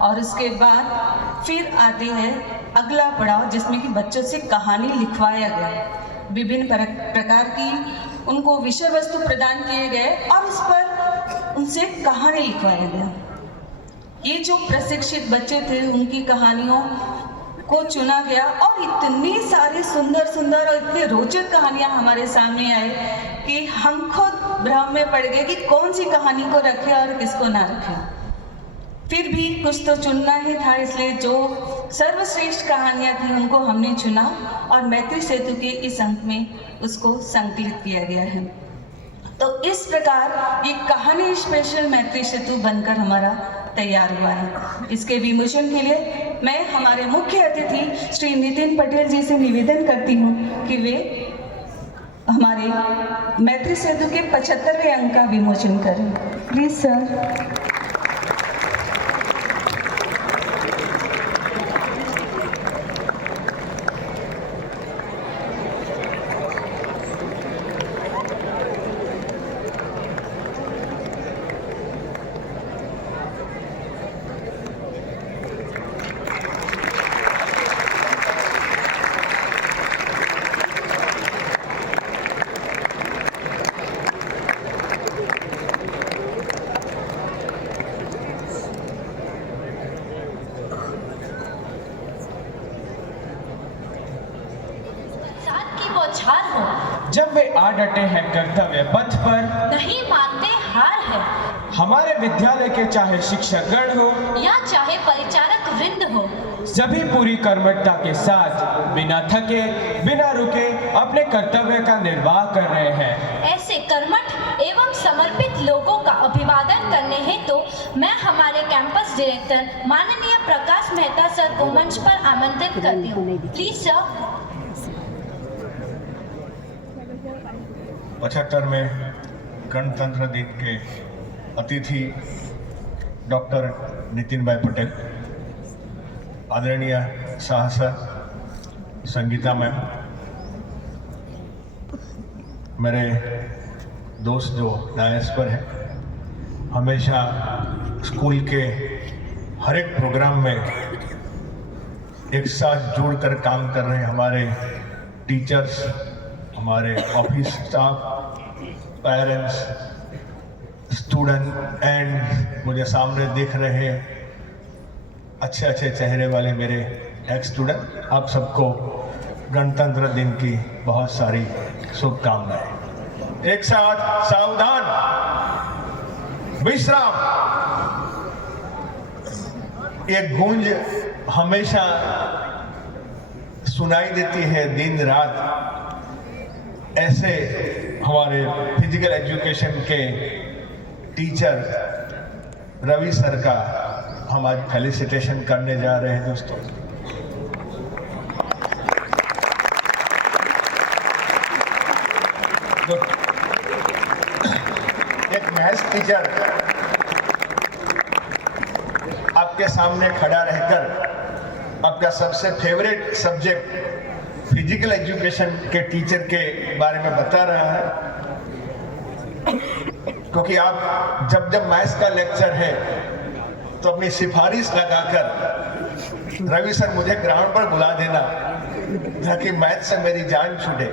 और उसके बाद फिर आते हैं अगला पड़ाव, जिसमें कि बच्चों से कहानी लिखवाया गया। विभिन्न प्रकार की उनको विषय वस्तु प्रदान किए गए और उस पर उनसे कहानी लिखवाया गया। ये जो प्रशिक्षित बच्चे थे उनकी कहानियों को चुना गया और इतनी सारी सुंदर और इतनी रोचक कहानियां हमारे सामने आई कि हम खुद भ्रम में पड़ गए कि कौन सी कहानी को रखें और किसको ना रखें। फिर भी कुछ तो चुनना ही था, इसलिए जो सर्वश्रेष्ठ कहानियां थी उनको हमने चुना और मैत्री सेतु के इस अंक में उसको संकलित किया गया है। तो इस प्रकार ये कहानी स्पेशल मैत्री सेतु बनकर हमारा तैयार हुआ है। इसके विमोचन के लिए मैं हमारे मुख्य अतिथि श्री नितिन पटेल जी से निवेदन करती हूँ कि वे हमारे मैत्री सेतु के 75वें अंक का विमोचन करें। Please sir. जब वे आ डटे हैं कर्तव्य पथ पर, नहीं मानते हार है। हमारे विद्यालय के चाहे शिक्षकगण हो या चाहे परिचारक वृंद हो, सभी पूरी कर्मठता के साथ बिना थके बिना रुके अपने कर्तव्य का निर्वाह कर रहे हैं। ऐसे कर्मठ एवं समर्पित लोगों का अभिवादन करने हेतु मैं हमारे कैंपस डायरेक्टर माननीय प्रकाश मेहता सर को मंच पर आमंत्रित करती हूँ। Please sir. 75 में गणतंत्र दिन के अतिथि डॉक्टर नितिन भाई पटेल, आदरणीय साहस संगीता मैम, मेरे दोस्त जो डायस पर हैं, हमेशा स्कूल के हर एक प्रोग्राम में एक साथ जुड़कर काम कर रहे हमारे टीचर्स, हमारे office staff, parents, student and मुझे सामने दिख रहे अच्छे चेहरे वाले मेरे एक्स स्टूडेंट, आप सबको गणतंत्र दिन की बहुत सारी शुभकामनाएं। एक साथ सावधान, विश्राम। एक गूंज हमेशा सुनाई देती है दिन रात। ऐसे हमारे फिजिकल एजुकेशन के टीचर रवि सर का हम आज फेलिसिटेशन करने जा रहे हैं दोस्तों। एक मैथ्स टीचर आपके सामने खड़ा रहकर आपका सबसे फेवरेट सब्जेक्ट फिजिकल एजुकेशन के टीचर के बारे में बता रहा है, क्योंकि आप जब मैथ्स का लेक्चर है तो अपनी सिफारिश लगाकर रवि सर मुझे ग्राउंड पर बुला देना ताकि मैथ्स से मेरी जान छूटे।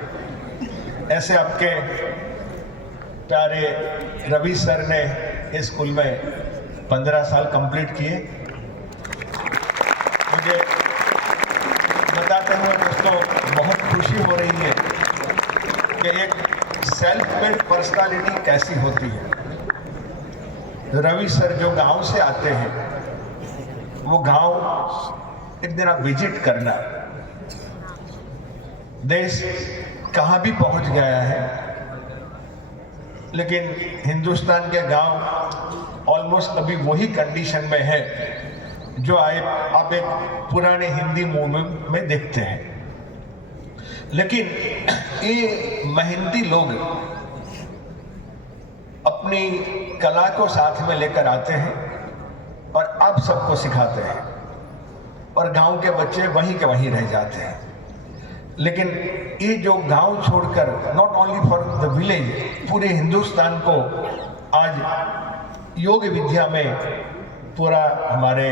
ऐसे आपके प्यारे रवि सर ने इस स्कूल में 15 साल कंप्लीट किए। मुझे बताते हुए दोस्तों बहुत खुशी हो रही है कि एक सेल्फ मेड पर्सनालिटी कैसी होती है। रवि सर जो गांव से आते हैं, वो गांव एक दिन आप विजिट करना। देश कहां भी पहुंच गया है, लेकिन हिंदुस्तान के गांव ऑलमोस्ट अभी वही कंडीशन में है जो आप एक पुराने हिंदी मूवी में देखते हैं। लेकिन ये मेहनती लोग अपनी कला को साथ में लेकर आते हैं और आप सबको सिखाते हैं, और गांव के बच्चे वहीं के वहीं रह जाते हैं। लेकिन ये जो गांव छोड़कर not only for the village, पूरे हिंदुस्तान को आज योग विद्या में पूरा हमारे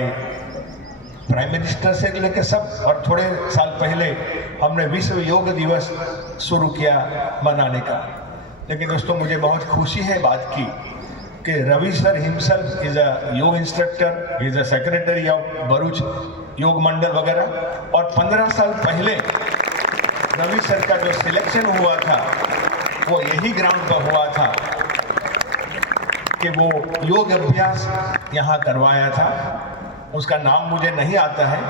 प्राइम मिनिस्टर से लेकर सब, और थोड़े साल पहले हमने विश्व योग दिवस शुरू किया मनाने का। लेकिन दोस्तों मुझे बहुत खुशी है बात की कि Ravi sir himself is a yoga instructor, is a secretary of Bharuch Yog Mandal वगैरह। और 15 साल पहले रवि सर का जो सिलेक्शन हुआ था वो यही ग्राउंड पर हुआ था कि वो योग अभ्यास यहाँ करवाया था। उसका नाम मुझे नहीं आता है,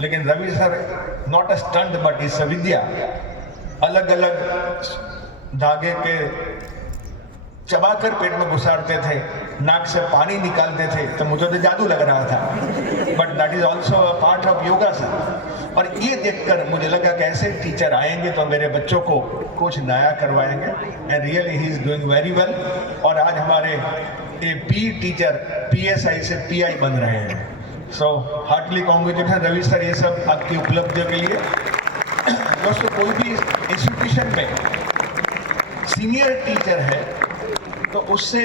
लेकिन Ravi sir not a stunt but is a vidya. अलग अलग धागे के चबाकर पेट में घुसाड़ते थे, नाक से पानी निकालते थे, तो मुझे तो जादू लग रहा था। But that is also a part of yoga sir. और ये देखकर मुझे लगा कि ऐसे टीचर आएंगे तो मेरे बच्चों को कुछ नया करवाएंगे, and really he is doing very well. और आज हमारे ये पी टीचर PSI से PI बन रहे हैं। सो हार्टली कॉन्ग्रेचुलेशन रवि सर, ये सब आपकी उपलब्धियों के लिए। दोस्तों कोई भी इंस्टीट्यूशन में सीनियर टीचर है तो उससे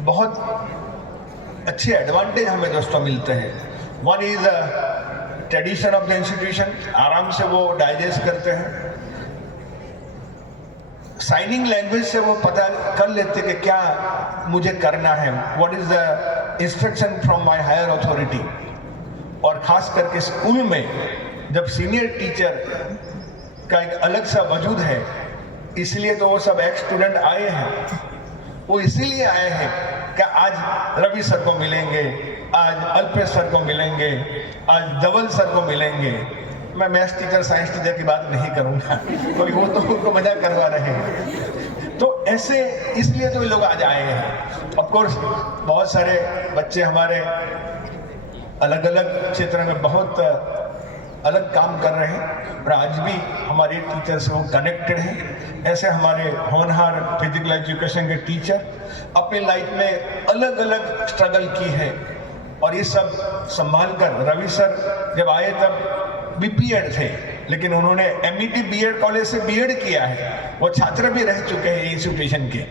बहुत अच्छे एडवांटेज हमें दोस्तों मिलते हैं। One is tradition of the institution, आराम से वो डाइजेस्ट करते हैं। साइनिंग लैंग्वेज से वो पता कर लेते कि क्या मुझे करना है, what is the instruction from my higher authority. और खास करके स्कूल में जब सीनियर टीचर का एक अलग सा वजूद है, इसलिए तो वो सब एक्स स्टूडेंट आए हैं। वो इसीलिए आए हैं कि आज रवि सर को मिलेंगे, आज अल्पेश सर को मिलेंगे, आज धवल सर को मिलेंगे। मैं मैथ्स टीचर, साइंस टीचर की बात नहीं करूंगा, क्योंकि वो तो उनको मजा करवा रहे हैं। तो ऐसे इसलिए तो ये लोग आज आए हैं। ऑफ कोर्स बहुत सारे बच्चे हमारे अलग अलग क्षेत्र में बहुत अलग काम कर रहे हैं, और आज भी हमारे टीचर से वो कनेक्टेड हैं। ऐसे हमारे होनहार फिजिकल एजुकेशन के टीचर अपनी लाइफ में अलग अलग स्ट्रगल की है, और ये सब संभाल कर रवि सर जब आए तब BPEd थे, लेकिन उन्होंने MET BEd कॉलेज से BEd किया है। वो छात्र भी रह चुके हैं इंस्टीट्यूशन के।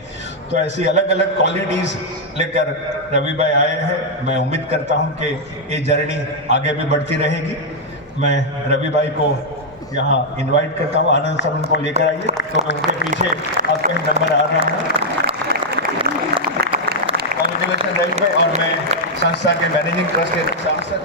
तो ऐसी अलग अलग क्वालिटीज लेकर रवि भाई आए हैं। मैं उम्मीद करता हूं कि ये जर्नी आगे भी बढ़ती रहेगी। मैं रवि भाई को यहाँ इनवाइट करता हूँ, आनंद सर उनको लेकर आइए। तो उनके पीछे आपका नंबर आ रहा है। कॉन्ग्रेचुलेशन रवि भाई। और मैं संस्था के मैनेजिंग ट्रस्ट के सांसद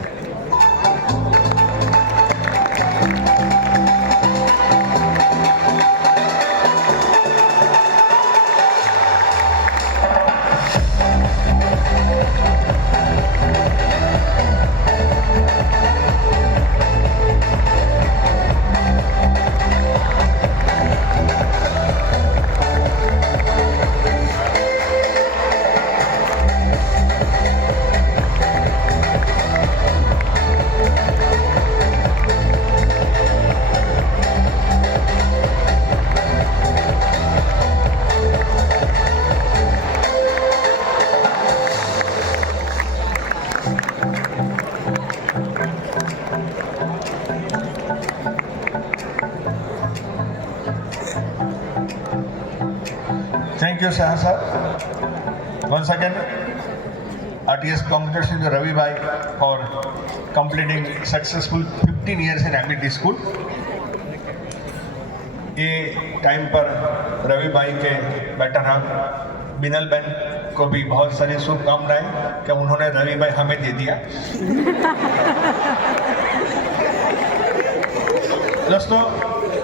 Thank you, Saha sir. Once again, RTS congratulations to Ravi Bhai for completing successful 15 years in MBT school. ये टाइम पर रवि भाई के वेटरन बिनल बहन को भी बहुत सारी शुभकामनाएं कि उन्होंने रवि भाई हमें दे दिया। दोस्तों,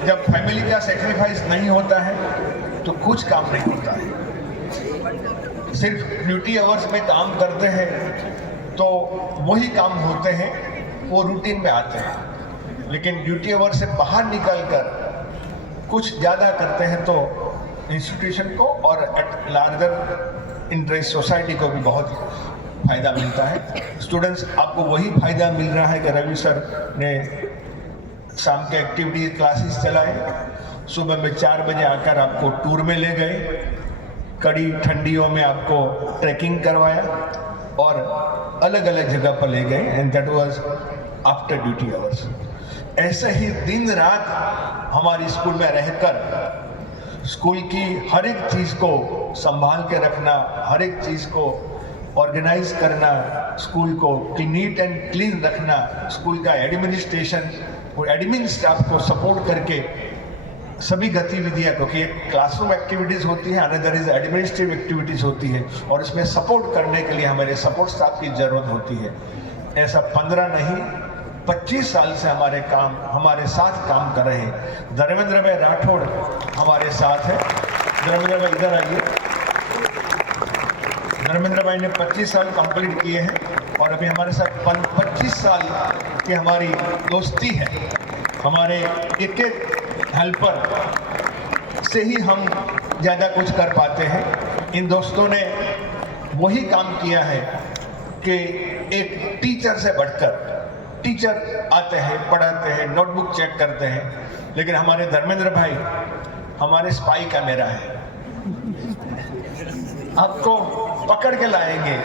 जब फैमिली का सेक्रीफाइस नहीं होता है तो कुछ काम नहीं होता है। सिर्फ ड्यूटी आवर्स में काम करते हैं तो वही काम होते हैं, वो रूटीन में आते हैं, लेकिन ड्यूटी आवर्स से बाहर निकलकर कुछ ज़्यादा करते हैं तो इंस्टीट्यूशन को और एट लार्जर इंटरेस्ट सोसाइटी को भी बहुत फायदा मिलता है। स्टूडेंट्स, आपको वही फायदा मिल रहा है कि रवि सर ने शाम के एक्टिविटी क्लासेस चलाए, सुबह में 4 बजे आकर आपको टूर में ले गए, कड़ी ठंडियों में आपको ट्रैकिंग करवाया और अलग अलग जगह पर ले गए, and that was after duty hours. ऐसे ही दिन रात हमारी स्कूल में रहकर स्कूल की हर एक चीज़ को संभाल के रखना, हर एक चीज़ को ऑर्गेनाइज करना, स्कूल को नीट एंड क्लीन रखना, स्कूल का एडमिनिस्ट्रेशन और एडमिन स्टाफ को सपोर्ट करके सभी गतिविधियां, क्योंकि एक क्लासरूम एक्टिविटीज़ होती है, अनदर इज एडमिनिस्ट्रेटिव एक्टिविटीज़ होती है, और इसमें सपोर्ट करने के लिए हमारे सपोर्ट स्टाफ की ज़रूरत होती है। ऐसा 15 नहीं 25 साल से हमारे साथ काम कर रहे हैं। धर्मेंद्र भाई राठौड़ हमारे साथ है। धर्मेंद्र भाई इधर आइए। धर्मेंद्र भाई ने 25 साल कंप्लीट किए हैं और अभी हमारे साथ 25 साल की हमारी दोस्ती है। हमारे एक एक हेल्पर से ही हम ज़्यादा कुछ कर पाते हैं। इन दोस्तों ने वही काम किया है कि एक टीचर से बढ़कर, टीचर आते हैं, पढ़ाते हैं, नोटबुक चेक करते हैं, लेकिन हमारे धर्मेंद्र भाई हमारे स्पाई कैमरा है। आपको पकड़ के लाएंगे,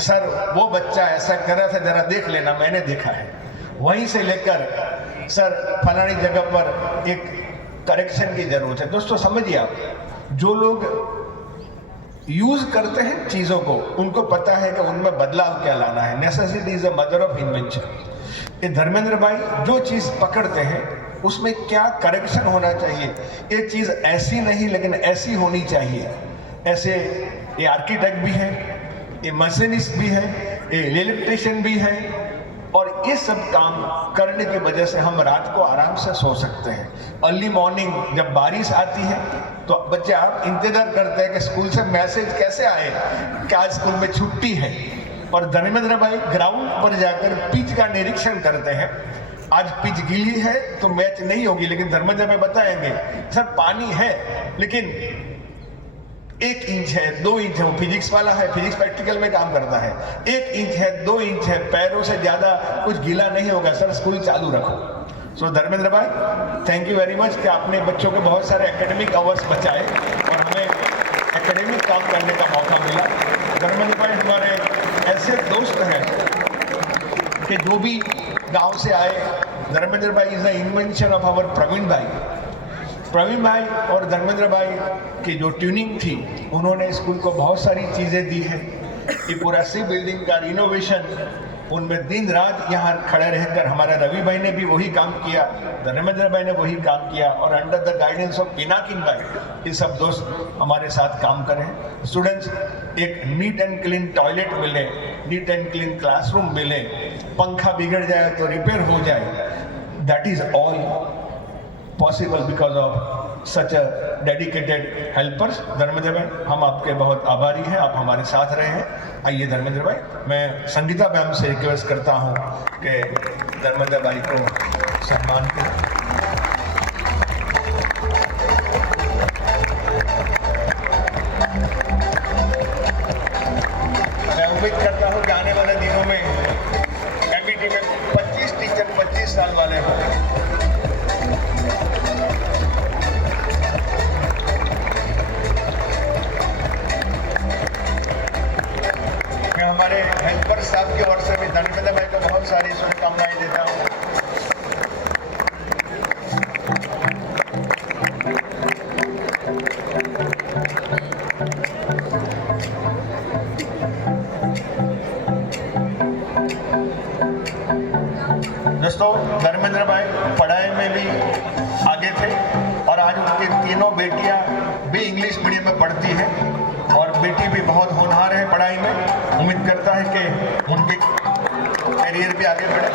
सर वो बच्चा ऐसा कर रहा था, जरा देख लेना, मैंने देखा है। वहीं से लेकर सर फलानी जगह पर एक करेक्शन की जरूरत है। दोस्तों समझिए, आप जो लोग यूज करते हैं चीजों को, उनको पता है कि उनमें बदलाव क्या लाना है। Necessity is a mother of invention. ये धर्मेंद्र भाई जो चीज पकड़ते हैं उसमें क्या करेक्शन होना चाहिए, ये चीज ऐसी नहीं लेकिन ऐसी होनी चाहिए। ऐसे ये आर्किटेक्ट भी है, ये मशीनिस्ट भी है, ये इलेक्ट्रिशियन भी है, और ये सब काम करने की वजह से हम रात को आराम से सो सकते हैं। अर्ली मॉर्निंग जब बारिश आती है तो बच्चे आप इंतजार करते हैं कि स्कूल से मैसेज कैसे आए कि आज स्कूल में छुट्टी है, और धर्मेंद्र भाई ग्राउंड पर जाकर पिच का निरीक्षण करते हैं। आज पिच गीली है तो मैच नहीं होगी, लेकिन धर्मेंद्र भाई बताएंगे सर पानी है लेकिन 1 इंच है, 2 इंच है, वो फिजिक्स वाला है, फिजिक्स प्रैक्टिकल में काम करता है, 1 इंच है, 2 इंच है, पैरों से ज्यादा कुछ गीला नहीं होगा, सर स्कूल चालू रखो। सो धर्मेंद्र भाई, थैंक यू वेरी मच कि आपने बच्चों के बहुत सारे एकेडमिक आवर्स बचाए और हमें एकेडमिक काम करने का मौका मिला। धर्मेंद्र भाई हमारे ऐसे दोस्त हैं कि जो भी गांव से आए, धर्मेंद्र भाई is the invention of our Praveen भाई। प्रवीण भाई और धर्मेंद्र भाई की जो ट्यूनिंग थी, उन्होंने स्कूल को बहुत सारी चीज़ें दी है। ये पूरा सी बिल्डिंग का रिनोवेशन, उनमें दिन रात यहाँ खड़े रहकर हमारे रवि भाई ने भी वही काम किया, धर्मेंद्र भाई ने वही काम किया, और under the guidance of Pinakin भाई ये सब दोस्त हमारे साथ काम करें। स्टूडेंट्स, एक नीट एंड क्लीन टॉयलेट मिले, नीट एंड क्लीन क्लासरूम मिले, पंखा बिगड़ जाए तो रिपेयर हो जाए, that is all possible because of such a dedicated helpers. Dharmendra भाई, हम आपके बहुत आभारी हैं, आप हमारे साथ रहे हैं। आइए धर्मेंद्र भाई, मैं संगीता मैम से रिक्वेस्ट करता हूं कि धर्मेंद्र भाई को सम्मान करें। मैं उम्मीद करता हूं कि आने वाले दिनों में एमबीटी में 25 टीचर 25 साल वाले हों। हमारे हेल्पर स्टाफ की ओर से भी धर्मेंद्र भाई को बहुत सारी शुभकामनाएं देता हूँ। तीनों बेटियां भी इंग्लिश मीडियम में पढ़ती हैं और बेटी भी बहुत होनहार है पढ़ाई में। उम्मीद करता है कि उनके करियर भी आगे बढ़े।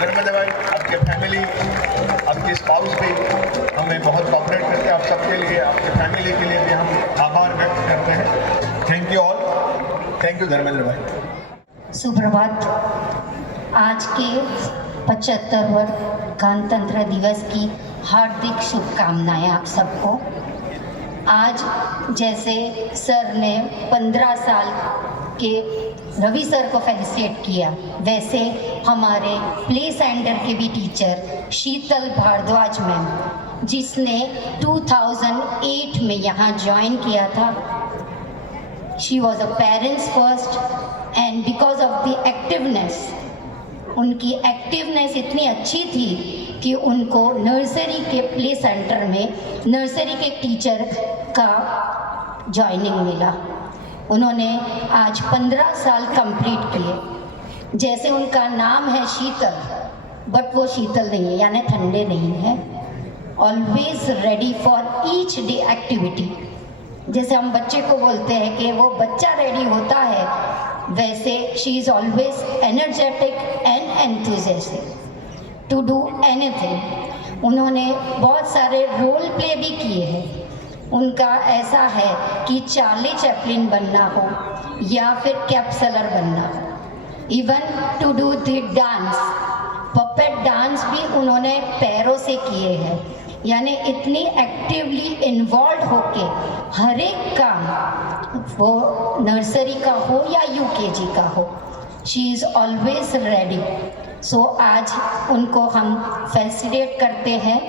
धर्मेंद्र भाई, आपके फैमिली, आपके स्पाउस भी हमें बहुत कोऑपरेट करते हैं। आप सबके लिए, आपके फैमिली के लिए भी हम आभार व्यक्त करते हैं। Thank you all. Thank you Dharmendra भाई। सुप्रभात। आज के 75वें गणतंत्र दिवस की हार्दिक शुभकामनाएं आप सबको। आज जैसे सर ने 15 साल के रवि सर को फेलिसिटेट किया, वैसे हमारे प्ले सेंटर के भी टीचर शीतल भारद्वाज मैम, जिसने 2008 में यहाँ ज्वाइन किया था। She was a parents first and because of the activeness, उनकी एक्टिवनेस इतनी अच्छी थी कि उनको नर्सरी के प्ले सेंटर में नर्सरी के टीचर का जॉइनिंग मिला। उन्होंने आज 15 साल कंप्लीट किए। जैसे उनका नाम है शीतल, बट वो शीतल नहीं है, यानी ठंडे नहीं है। Always ready for each day activity. जैसे हम बच्चे को बोलते हैं कि वो बच्चा रेडी होता है, वैसे she is always energetic and enthusiastic to do anything. उन्होंने बहुत सारे रोल प्ले भी किए हैं। उनका ऐसा है कि चार्ली चैपलिन बनना हो या फिर कैप्सलर बनना हो, even to do the dance, puppet dance भी उन्होंने पैरों से किए हैं। यानी इतनी एक्टिवली इन्वॉल्व होके हर एक काम, वो नर्सरी का हो या यूकेजी का हो, she is always ready. So आज उनको हम फेलिसिटेट करते हैं।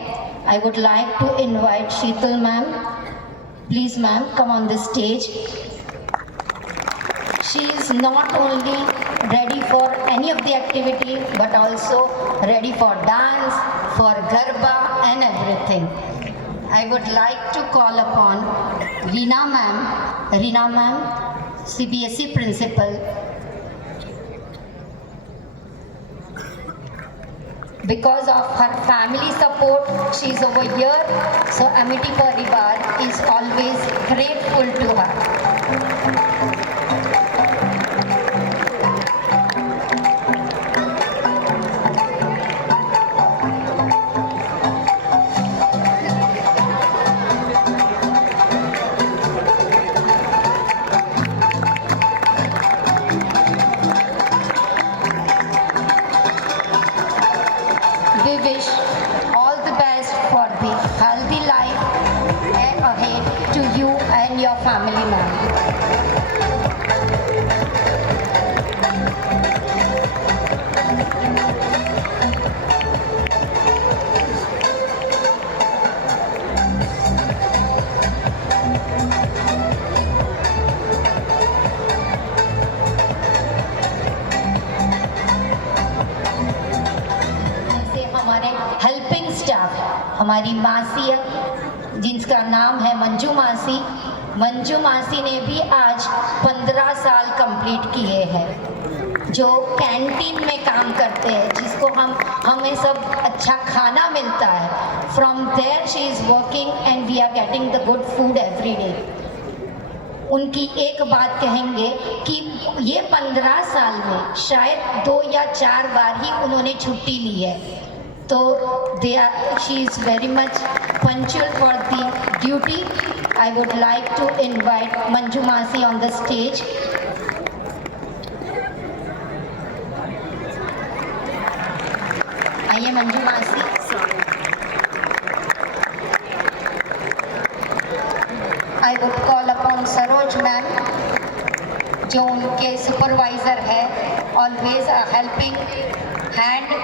I would like to invite Sheetal ma'am. Please ma'am, come on the stage. She is not only ready for any of the activity but also ready for dance, for Garba and everything. I would like to call upon Reena ma'am, CBSE principal. Because of her family support, she is over here. So Amity Parivar is always grateful to her. We wish all the best for the healthy life ahead to you and your family, ma'am. हमारे helping staff, हमारी मासी जिनका नाम है मंजू मासी, मंजू मासी ने भी आज 15 साल कंप्लीट किए हैं, जो कैंटीन में काम करते हैं, जिसको हमें सब अच्छा खाना मिलता है। From there she is working and we are getting the good food every day. उनकी एक बात कहेंगे कि ये 15 साल में शायद 2 या 4 बार ही उन्होंने छुट्टी ली है। तो she is very much punctual for the duty. I would like to invite Manju Masi on the stage. आइए मंजू मासी। I would call upon Saroj ma'am, जो उनके सुपरवाइजर है, always a helping hand.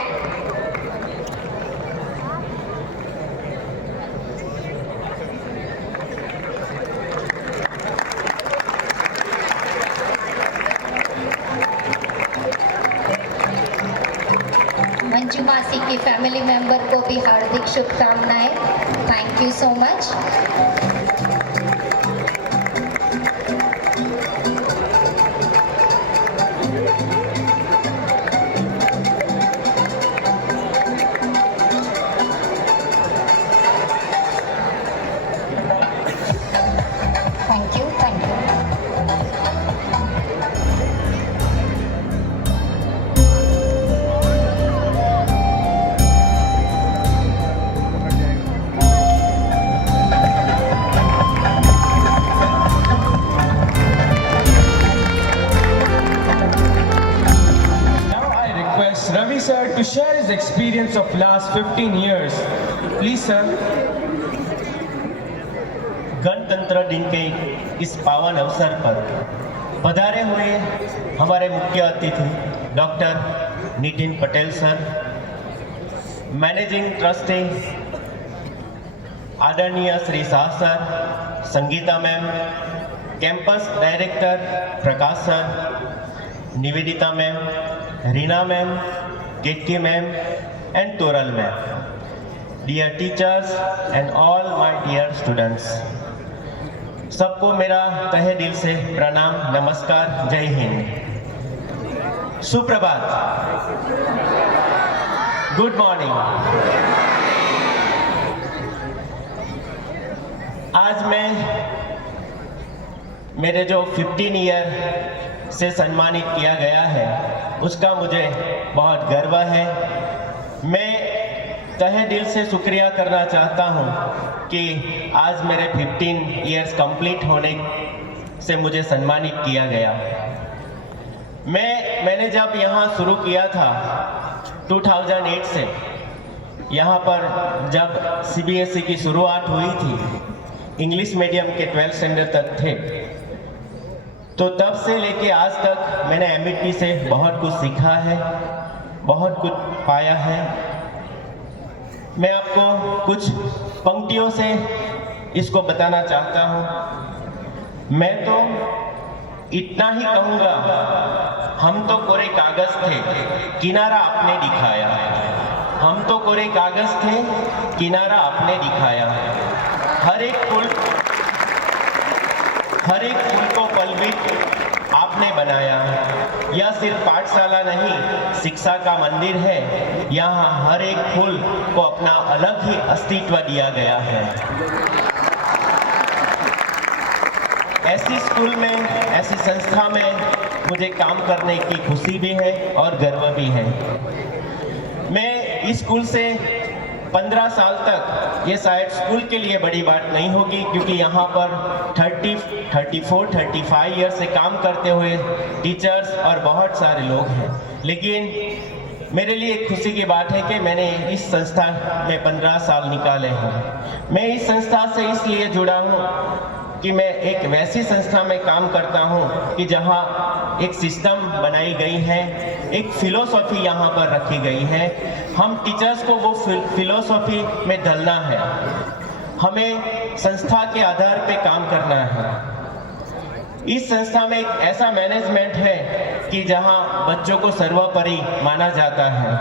Manju मासी की फैमिली मेंबर को भी हार्दिक शुभकामनाएं। Thank you so much. of last 15 years. Please, sir. गणतंत्र दिन के इस पावन अवसर पर पधारे हुए हमारे मुख्य अतिथि doctor Nitin Patel sir, managing trustee आदरणीय Shri Shah sir, Sangeeta ma'am, campus director Prakash sir, Nivedita ma'am, Reena ma'am, Ketki ma'am and Toral ma'am, dear teachers and all my dear students, सबको मेरा तहे दिल से प्रणाम, नमस्कार, जय हिंद, सुप्रभात, गुड मॉर्निंग। आज मैं मेरे जो 15 ईयर से सम्मानित किया गया है उसका मुझे बहुत गर्व है। मैं तहे दिल से शुक्रिया करना चाहता हूं कि आज मेरे 15 इयर्स कंप्लीट होने से मुझे सम्मानित किया गया। मैंने जब यहाँ शुरू किया था 2008 से, यहाँ पर जब CBSE की शुरुआत हुई थी, इंग्लिश मीडियम के 12th स्टैंडर्ड तक थे, तो तब से लेके आज तक मैंने MIT से बहुत कुछ सीखा है, बहुत कुछ पाया है। मैं आपको कुछ पंक्तियों से इसको बताना चाहता हूँ। मैं तो इतना ही कहूँगा, हम तो कोरे कागज थे, किनारा आपने दिखाया। हम तो कोरे कागज थे, किनारा आपने दिखाया। हर एक फूल को पलवित आपने बनाया। यह सिर्फ पाठशाला नहीं, शिक्षा का मंदिर है। यहाँ हर एक फूल को अपना अलग ही अस्तित्व दिया गया है। ऐसी स्कूल में, ऐसी संस्था में मुझे काम करने की खुशी भी है और गर्व भी है। मैं इस स्कूल से 15 साल तक, ये शायद स्कूल के लिए बड़ी बात नहीं होगी क्योंकि यहाँ पर 34-35 ईयर से काम करते हुए टीचर्स और बहुत सारे लोग हैं, लेकिन मेरे लिए एक खुशी की बात है कि मैंने इस संस्था में 15 साल निकाले हैं। मैं इस संस्था से इसलिए जुड़ा हूँ कि मैं एक वैसी संस्था में काम करता हूँ कि जहाँ एक सिस्टम बनाई गई है, एक फिलोसॉफी यहाँ पर रखी गई है। हम टीचर्स को वो फिलोसॉफी में ढलना है, हमें संस्था के आधार पे काम करना है। इस संस्था में एक ऐसा मैनेजमेंट है कि जहाँ बच्चों को सर्वोपरि माना जाता है।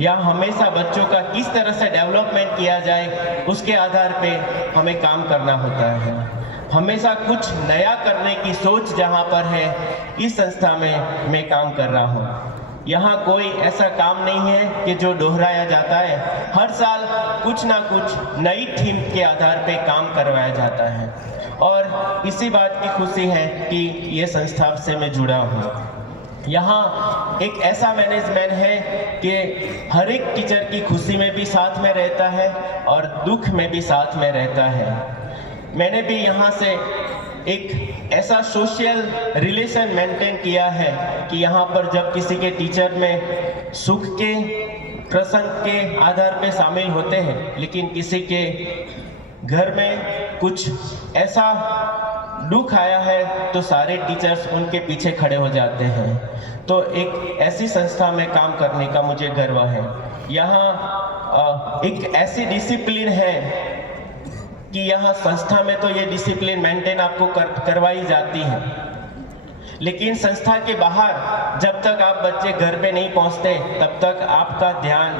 यहाँ हमेशा बच्चों का किस तरह से डेवलपमेंट किया जाए उसके आधार पे हमें काम करना होता है। हमेशा कुछ नया करने की सोच जहाँ पर है, इस संस्था में मैं काम कर रहा हूँ। यहाँ कोई ऐसा काम नहीं है कि जो दोहराया जाता है। हर साल कुछ ना कुछ नई थीम के आधार पे काम करवाया जाता है और इसी बात की खुशी है कि ये संस्था से मैं जुड़ा हूँ। यहाँ एक ऐसा मैनेजमेंट है कि हर एक टीचर की खुशी में भी साथ में रहता है और दुख में भी साथ में रहता है। मैंने भी यहाँ से एक ऐसा सोशल रिलेशन मेंटेन किया है कि यहाँ पर जब किसी के टीचर में सुख के प्रसंग के आधार पे शामिल होते हैं, लेकिन किसी के घर में कुछ ऐसा दुख आया है तो सारे टीचर्स उनके पीछे खड़े हो जाते हैं। तो एक ऐसी संस्था में काम करने का मुझे गर्व है। यहाँ एक ऐसी डिसिप्लिन है कि यहाँ संस्था में तो ये डिसिप्लिन मेंटेन आपको करवाई जाती है, लेकिन संस्था के बाहर जब तक आप बच्चे घर पे नहीं पहुँचते तब तक आपका ध्यान,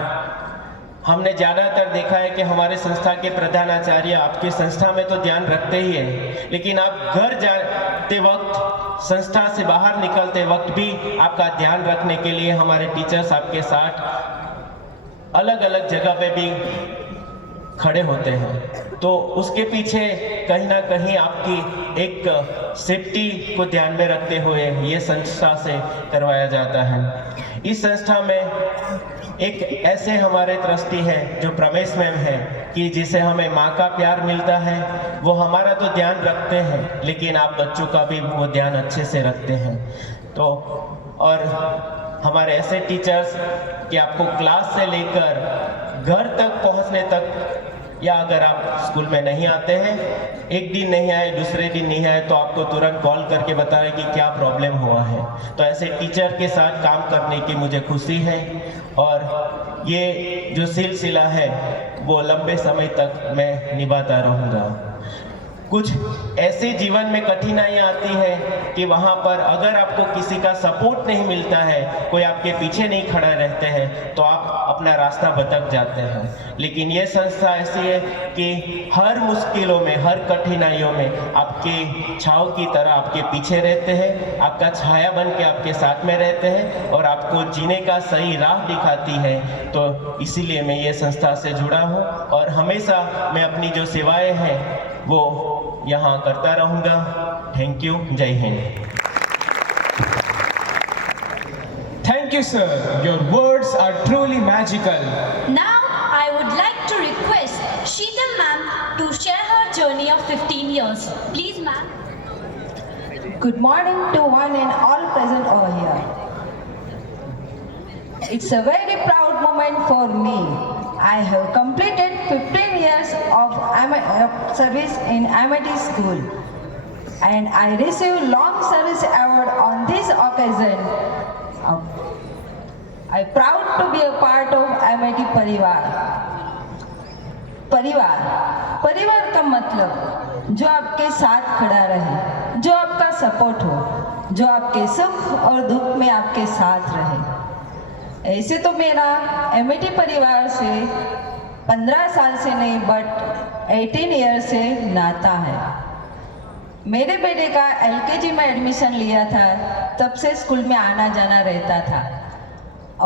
हमने ज़्यादातर देखा है कि हमारे संस्था के प्रधानाचार्य आपकी संस्था में तो ध्यान रखते ही हैं, लेकिन आप घर जाते वक्त, संस्था से बाहर निकलते वक्त भी आपका ध्यान रखने के लिए हमारे टीचर्स आपके साथ अलग अलग जगह पे भी खड़े होते हैं। तो उसके पीछे कहीं ना कहीं आपकी एक सेफ्टी को ध्यान में रखते हुए ये संस्था से करवाया जाता है। इस संस्था में एक ऐसे हमारे ट्रस्टी हैं जो प्रमेश मैम है कि जिसे हमें माँ का प्यार मिलता है। वो हमारा तो ध्यान रखते हैं, लेकिन आप बच्चों का भी वो ध्यान अच्छे से रखते हैं। तो और हमारे ऐसे टीचर्स कि आपको क्लास से लेकर घर तक पहुंचने तक, या अगर आप स्कूल में नहीं आते हैं, एक दिन नहीं आए, दूसरे दिन नहीं आए, तो आपको तुरंत कॉल करके बताएं कि क्या प्रॉब्लम हुआ है। तो ऐसे टीचर के साथ काम करने की मुझे खुशी है और ये जो सिलसिला है वो लंबे समय तक मैं निभाता रहूँगा। कुछ ऐसे जीवन में कठिनाइयाँ आती है कि वहाँ पर अगर आपको किसी का सपोर्ट नहीं मिलता है, कोई आपके पीछे नहीं खड़ा रहते हैं, तो आप अपना रास्ता भटक जाते हैं। लेकिन ये संस्था ऐसी है कि हर मुश्किलों में, हर कठिनाइयों में आपके छाँव की तरह आपके पीछे रहते हैं, आपका छाया बन के आपके साथ में रहते हैं और आपको जीने का सही राह दिखाती है। तो इसीलिए मैं ये संस्था से जुड़ा हूँ और हमेशा मैं अपनी जो सेवाएं हैं वो यहाँ करता रहूँगा। Thank you. जय Hind. Thank you, sir. Your words are truly magical. Now, I would like to request Sheetal ma'am to share her journey of 15 years. Please, ma'am. Good morning to one and all present over here. It's a very proud moment for me. I have completed 15 years of service in Amity School, and I received Long Service Award on this occasion. I'm proud to be a part of Amity परिवार। परिवार का मतलब जो आपके साथ खड़ा रहे, जो आपका सपोर्ट हो, जो आपके सुख और दुख में आपके साथ रहे। ऐसे तो मेरा एमिटी परिवार से 15 साल से नहीं बट 18 ईयर से नाता है। मेरे बेटे का एलकेजी में एडमिशन लिया था, तब से स्कूल में आना जाना रहता था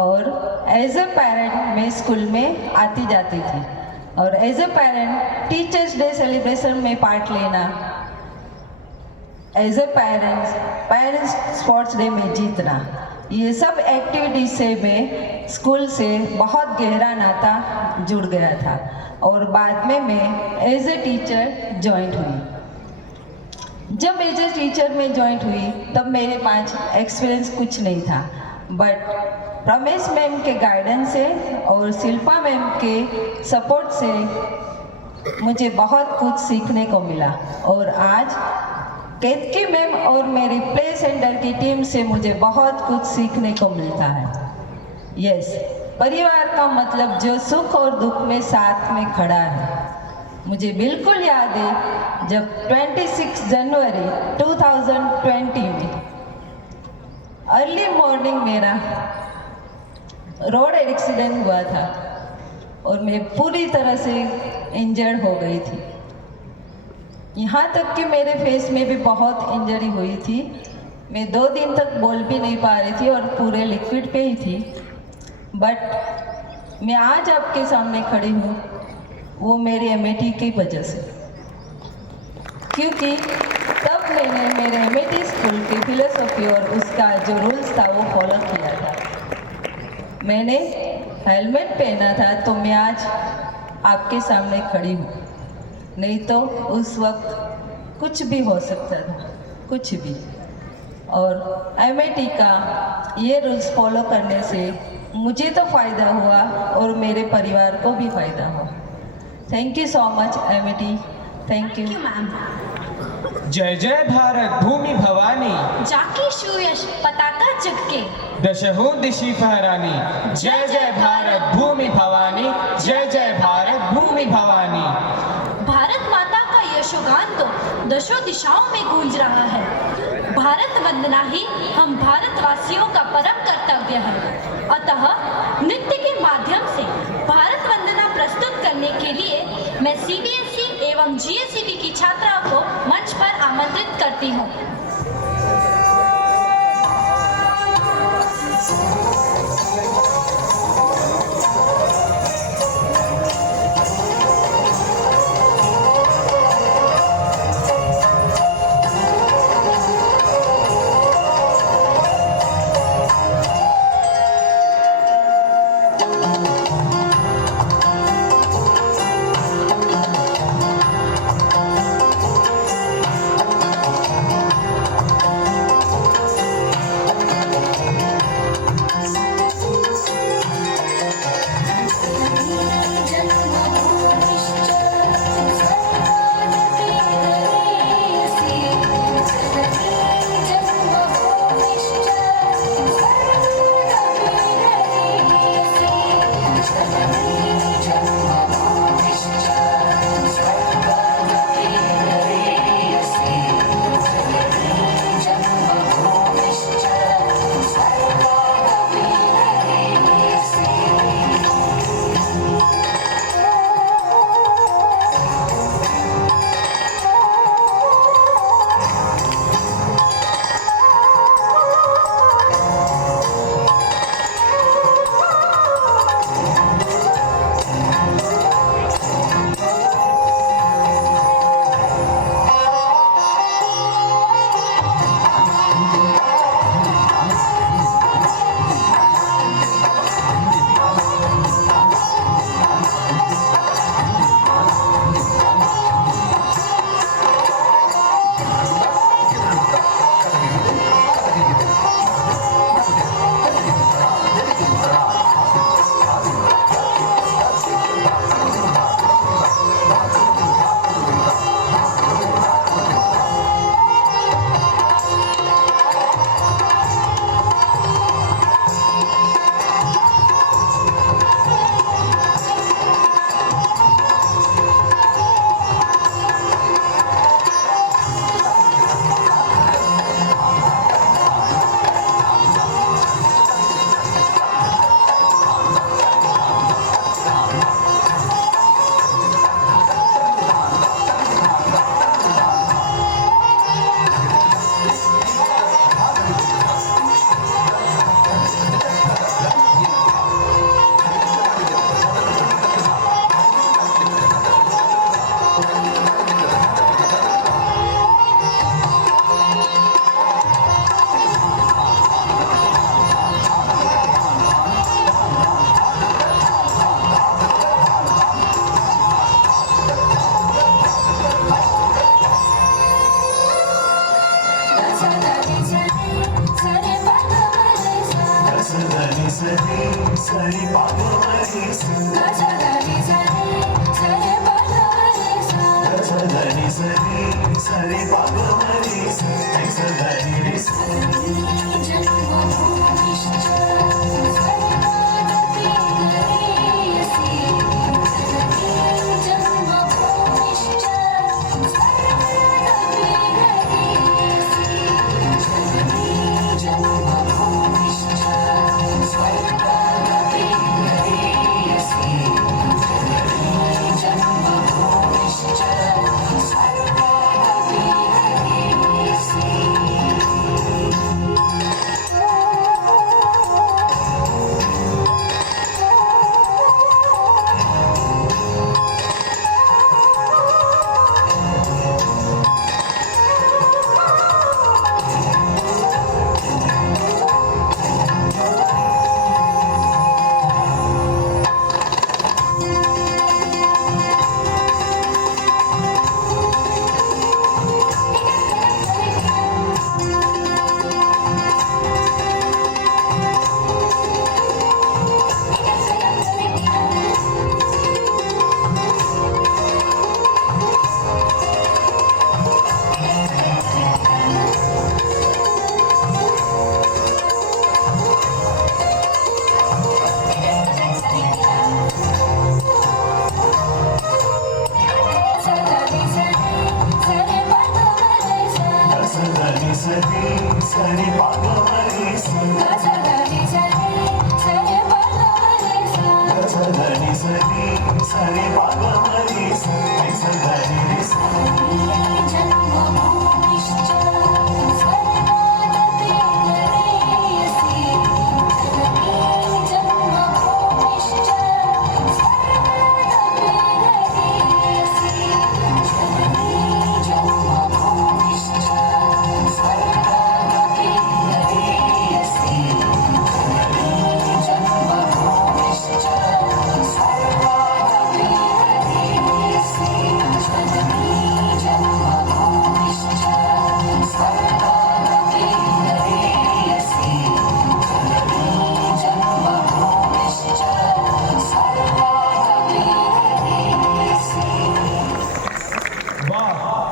और एज अ पेरेंट मैं स्कूल में आती जाती थी और as a parent teachers day celebration में पार्ट लेना, as a parents sports day में जीतना, ये सब एक्टिविटीज से मैं स्कूल से बहुत गहरा नाता जुड़ गया था और बाद में मैं एज ए टीचर ज्वाइन हुई। जब एज ए टीचर में ज्वाइन हुई तब मेरे पास एक्सपीरियंस कुछ नहीं था, बट रमेश मैम के गाइडेंस से और शिल्पा मैम के सपोर्ट से मुझे बहुत कुछ सीखने को मिला और आज केतकी मैम और मेरी प्ले सेंटर की टीम से मुझे बहुत कुछ सीखने को मिलता है। यस, परिवार का मतलब जो सुख और दुख में साथ में खड़ा है। मुझे बिल्कुल याद है जब 26 जनवरी 2020 में अर्ली मॉर्निंग मेरा रोड एक्सीडेंट हुआ था और मैं पूरी तरह से इंजर्ड हो गई थी। यहाँ तक कि मेरे फेस में भी बहुत इंजरी हुई थी। मैं 2 दिन तक बोल भी नहीं पा रही थी और पूरे लिक्विड पे ही थी, बट मैं आज आपके सामने खड़ी हूँ वो मेरी एमिटी की वजह से, क्योंकि तब मैंने मेरे एमिटी स्कूल की फिलोसफी और उसका जो रूल्स था वो फॉलो किया था। मैंने हेलमेट पहना था तो मैं आज आपके सामने खड़ी हूँ, नहीं तो उस वक्त कुछ भी हो सकता था, कुछ भी। और एमिटी का ये रूल्स फॉलो करने से मुझे तो फ़ायदा हुआ और मेरे परिवार को भी फ़ायदा हुआ। Thank you so much Amity, thank you ma'am. जय जय भारत भूमि भवानी, जाके सुयश पताका जगके, दशहु दिशि फहरानी। जय जय भारत भूमि भवानी, जय जय भारत भूमि भवानी। भारत माता का यशोगान तो दशों दिशाओं में गूंज रहा है। भारत वंदना ही हम भारतवासियों का परम कर्तव्य है। अतः नृत्य के माध्यम से भारत वंदना प्रस्तुत करने के लिए मैं सीबीएसई एवं जीएसईबी की छात्राओं को मंच पर आमंत्रित करती हूँ।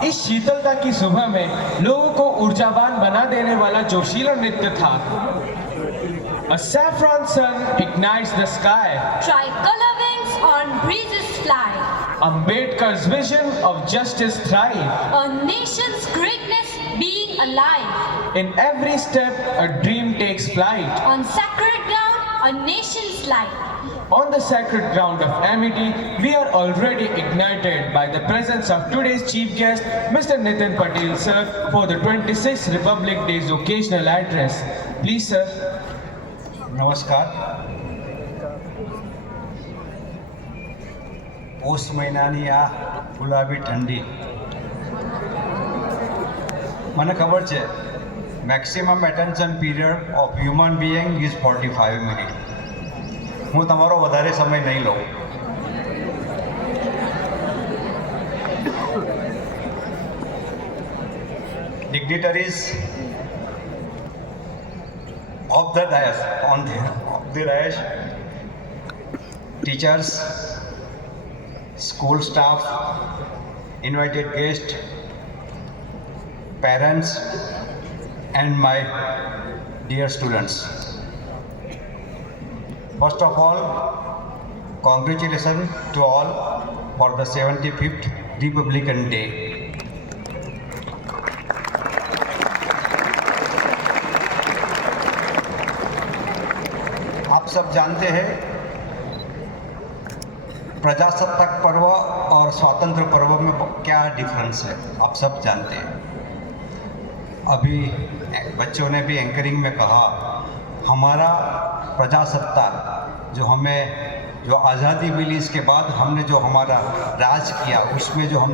इस शीतलता की सुबह में लोगों को ऊर्जावान बना देने वाला जोशीला नृत्य था। A saffron sun ignites the sky. Tricolor wings on breezes fly. Ambedkar's vision of justice thrive. A nation's greatness being alive. In every step, a dream takes flight. On sacred ground, a nation's light. On the sacred ground of amity, we are already ignited by the presence of today's chief guest, Mr. Nitin Patel, sir, for the 26th Republic Day's occasional address. Please, sir. नमस्कार। पौष મહિનાની આ ગુલાબી ઠંડી મને ખબર છે maximum attention period of human being is 45 minute. હું તમારો વધારે સમય નહીં લઉં। dignitaries of the dais, of the dais, teachers, school staff, invited guests, parents, and my dear students. First of all, congratulations to all for the 75th Republican Day. आप सब जानते हैं प्रजासत्ताक पर्व और स्वतंत्र पर्व में क्या डिफरेंस है, आप सब जानते हैं। अभी बच्चों ने भी एंकरिंग में कहा, हमारा प्रजासत्ताक जो हमें जो आज़ादी मिली, इसके बाद हमने जो हमारा राज किया उसमें जो हम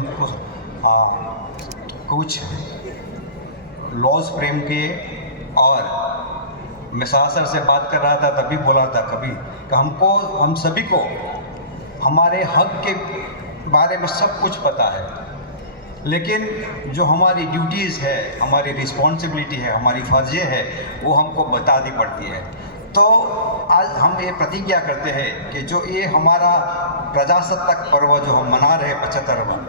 कुछ लॉज फ्रेम किए। और मैं सर से बात कर रहा था तभी बोला था कभी कि हम सभी को हमारे हक के बारे में सब कुछ पता है, लेकिन जो हमारी ड्यूटीज़ है, हमारी रिस्पॉन्सिबिलिटी है, हमारी फर्जें है, वो हमको बतानी पड़ती है। तो आज हम ये प्रतिज्ञा करते हैं कि जो ये हमारा प्रजासत्ताक पर्व जो हम मना रहे 75वां,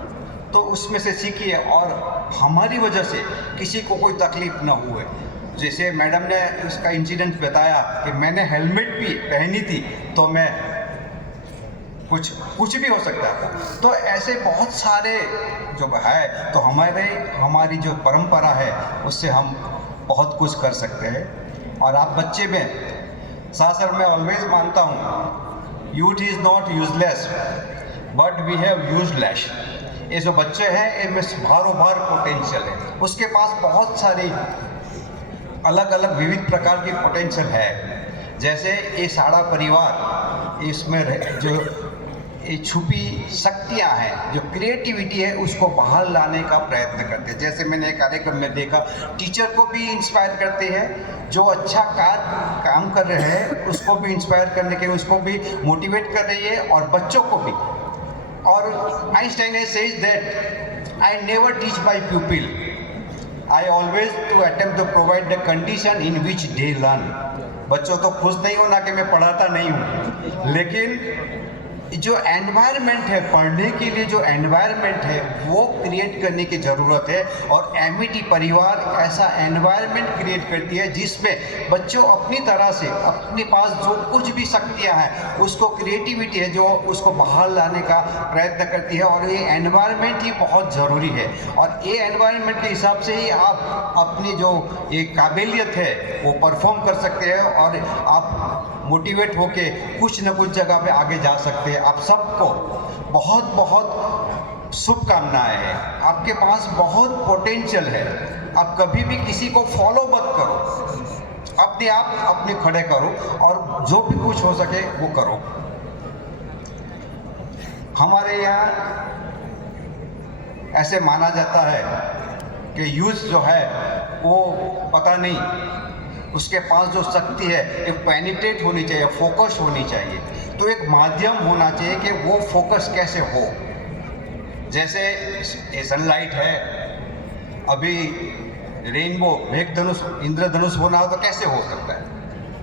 तो उसमें से सीखिए और हमारी वजह से किसी को कोई तकलीफ ना हुए। जैसे मैडम ने उसका इंसिडेंट बताया कि मैंने हेलमेट भी पहनी थी तो मैं कुछ भी हो सकता था। तो ऐसे बहुत सारे जो है, तो हमारी जो परंपरा है उससे हम बहुत कुछ कर सकते हैं। और आप बच्चे में सर मैं ऑलवेज मानता हूँ youth is not useless but we have useless. ये जो बच्चे हैं इनमें भारों भार पोटेंशियल है, उसके पास बहुत सारी अलग अलग विविध प्रकार की पोटेंशियल है। जैसे ये सारा परिवार, इसमें जो ये छुपी शक्तियाँ हैं, जो क्रिएटिविटी है, उसको बाहर लाने का प्रयत्न करते हैं। जैसे मैंने एक कार्यक्रम में देखा, टीचर को भी इंस्पायर करते हैं, जो अच्छा काम कर रहे हैं उसको भी इंस्पायर करने के, उसको भी मोटिवेट कर रही है और बच्चों को भी। और Einstein says that I never teach my pupil, I always to attempt to provide the condition in which they learn. बच्चों तो खुश नहीं होना कि मैं पढ़ाता नहीं हूँ, लेकिन जो एनवायरनमेंट है, पढ़ने के लिए जो एनवायरनमेंट है वो क्रिएट करने की ज़रूरत है। और एमिटी परिवार ऐसा एनवायरनमेंट क्रिएट करती है जिसमें बच्चों अपनी तरह से अपने पास जो कुछ भी शक्तियाँ हैं, उसको क्रिएटिविटी है जो उसको बाहर लाने का प्रयत्न करती है। और ये एनवायरनमेंट ही बहुत ज़रूरी है। और ये एनवायरनमेंट के हिसाब से ही आप अपनी जो ये काबिलियत है वो परफॉर्म कर सकते हैं और आप मोटिवेट होके कुछ न कुछ जगह पे आगे जा सकते हैं। आप सबको बहुत बहुत शुभकामनाएं हैं। आपके पास बहुत पोटेंशियल है। आप कभी भी किसी को फॉलो मत करो, अपने आप अपने खड़े करो और जो भी कुछ हो सके वो करो। हमारे यहाँ ऐसे माना जाता है कि यूथ जो है वो पता नहीं उसके पास जो शक्ति है एक पेनिट्रेट होनी चाहिए, फोकस होनी चाहिए। तो एक माध्यम होना चाहिए कि वो फोकस कैसे हो। जैसे सनलाइट है, अभी रेनबो मेघधनुष इंद्रधनुष होना हो तो कैसे हो सकता है?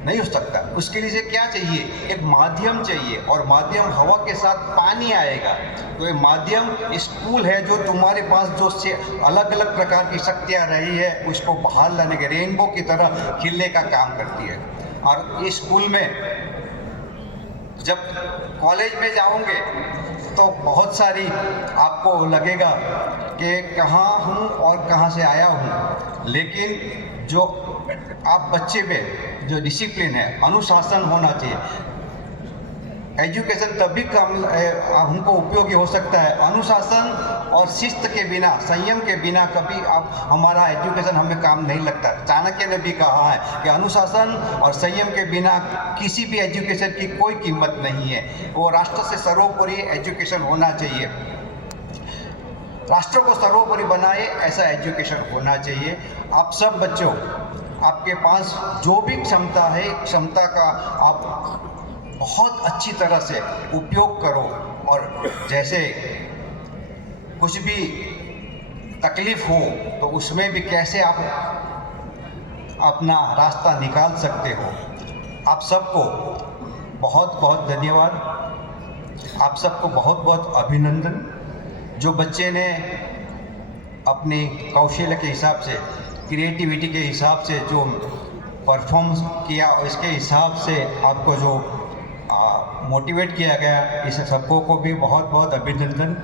नहीं हो सकता। उसके लिए क्या चाहिए? एक माध्यम चाहिए। और माध्यम हवा के साथ पानी आएगा। तो ये माध्यम स्कूल है जो तुम्हारे पास जो से अलग अलग प्रकार की शक्तियाँ रही है उसको बाहर लाने के, रेनबो की तरह खिलने का काम करती है। और इस स्कूल में जब कॉलेज में जाओगे तो बहुत सारी आपको लगेगा कि कहाँ हूँ और कहाँ से आया हूँ, लेकिन जो आप बच्चे में जो डिसिप्लिन है, अनुशासन होना चाहिए। एजुकेशन तभी हमको उपयोगी हो सकता है। अनुशासन और शिस्त के बिना, संयम के बिना कभी आप हमारा एजुकेशन हमें काम नहीं लगता। चाणक्य ने भी कहा है कि अनुशासन और संयम के बिना किसी भी एजुकेशन की कोई कीमत नहीं है। वो राष्ट्र से सर्वोपरि एजुकेशन होना चाहिए। राष्ट्र को सर्वोपरि बनाए ऐसा एजुकेशन होना चाहिए। आप सब बच्चों, आपके पास जो भी क्षमता है, क्षमता का आप बहुत अच्छी तरह से उपयोग करो। और जैसे कुछ भी तकलीफ हो तो उसमें भी कैसे आप अपना रास्ता निकाल सकते हो। आप सबको बहुत बहुत धन्यवाद, आप सबको बहुत बहुत अभिनंदन। जो बच्चे ने अपने कौशल्य के हिसाब से, क्रिएटिविटी के हिसाब से जो परफॉर्म किया, इसके हिसाब से आपको जो मोटिवेट किया गया, इस सबको को भी बहुत बहुत अभिनंदन।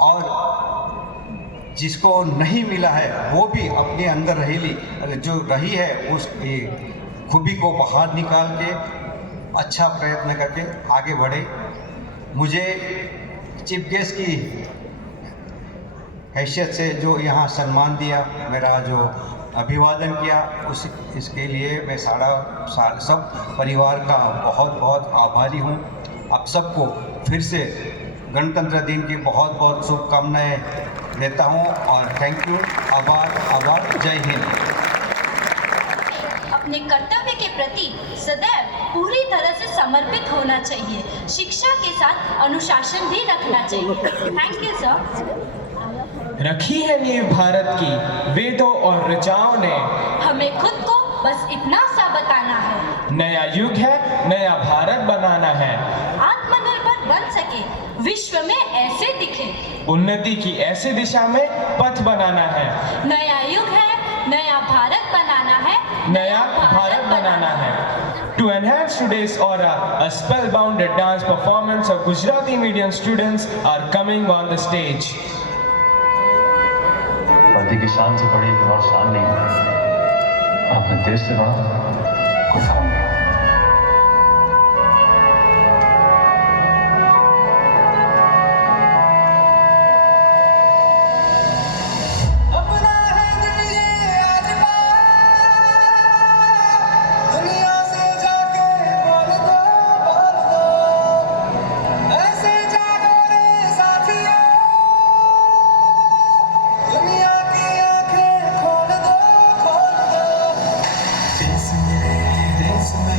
और जिसको नहीं मिला है वो भी अपने अंदर जो रही है उस खूबी को बाहर निकाल के अच्छा प्रयत्न करके आगे बढ़े। मुझे चीफ गेस्ट की हैसियत से जो यहाँ सम्मान दिया, मेरा जो अभिवादन किया, इसके लिए मैं सब परिवार का बहुत बहुत आभारी हूँ। आप सबको फिर से गणतंत्र दिन की बहुत बहुत शुभकामनाएं देता हूँ और थैंक यू। आभार। जय हिंद। अपने कर्तव्य के प्रति सदैव पूरी तरह से समर्पित होना चाहिए। शिक्षा के साथ अनुशासन भी रखना चाहिए। Thank you sir. रखी है नींव भारत की वेदों और ऋचाओं ने, हमें खुद को बस इतना सा बताना है। नया युग है, नया भारत बनाना है। आत्मनिर्भर बन सके विश्व में ऐसे दिखे। उन्नति की ऐसी दिशा में पथ बनाना है। नया युग है, नया भारत बनाना है, नया भारत बनाना है। To enhance today's aura, a spellbound dance performance of Gujarati medium students are coming on the stage. वर्दी की शान से बड़ी और शान नहीं है। अपने देश से बड़ा कोई काम नहीं। This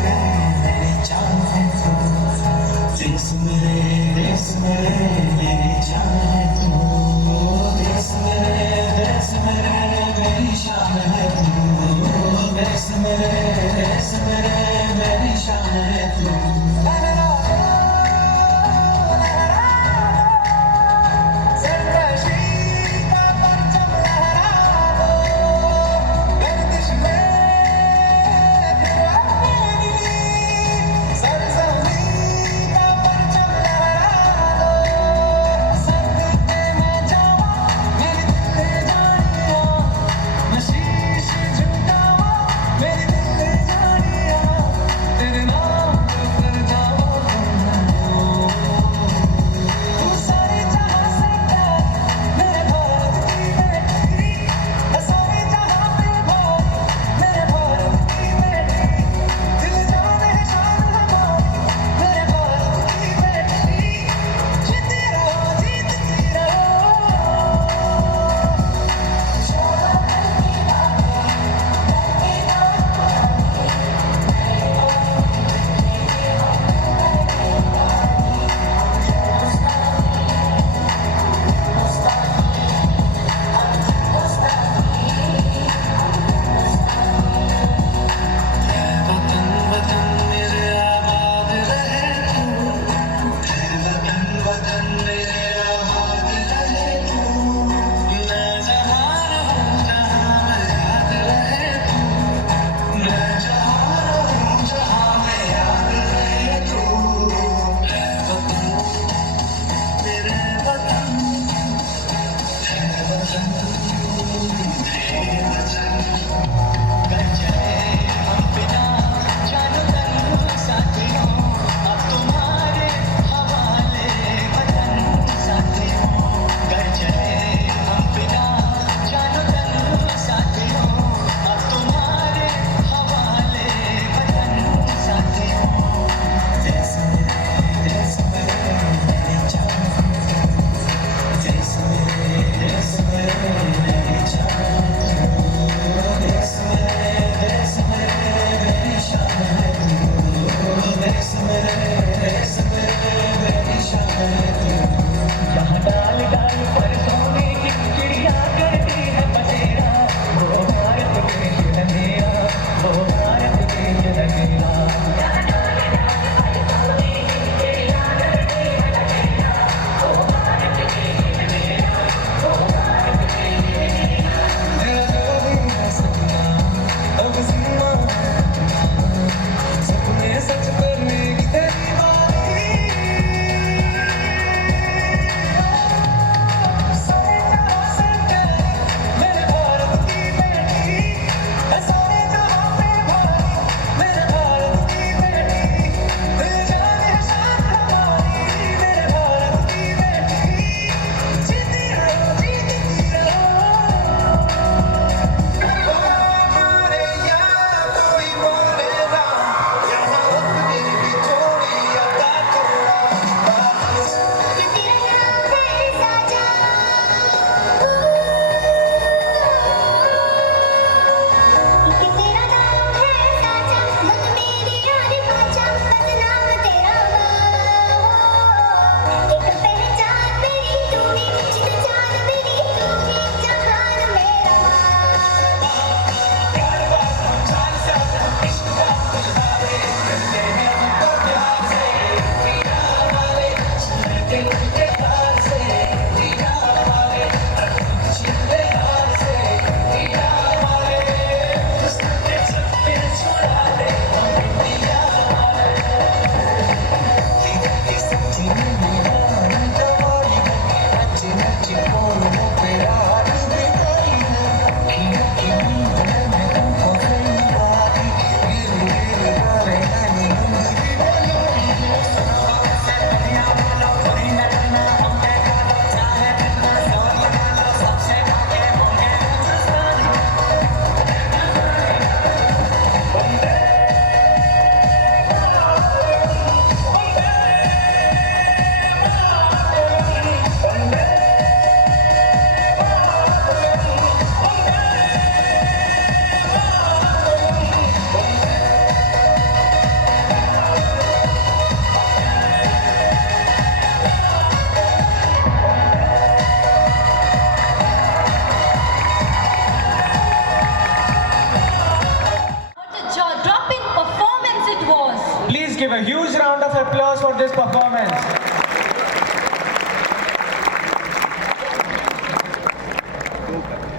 Give a huge round of applause for this performance.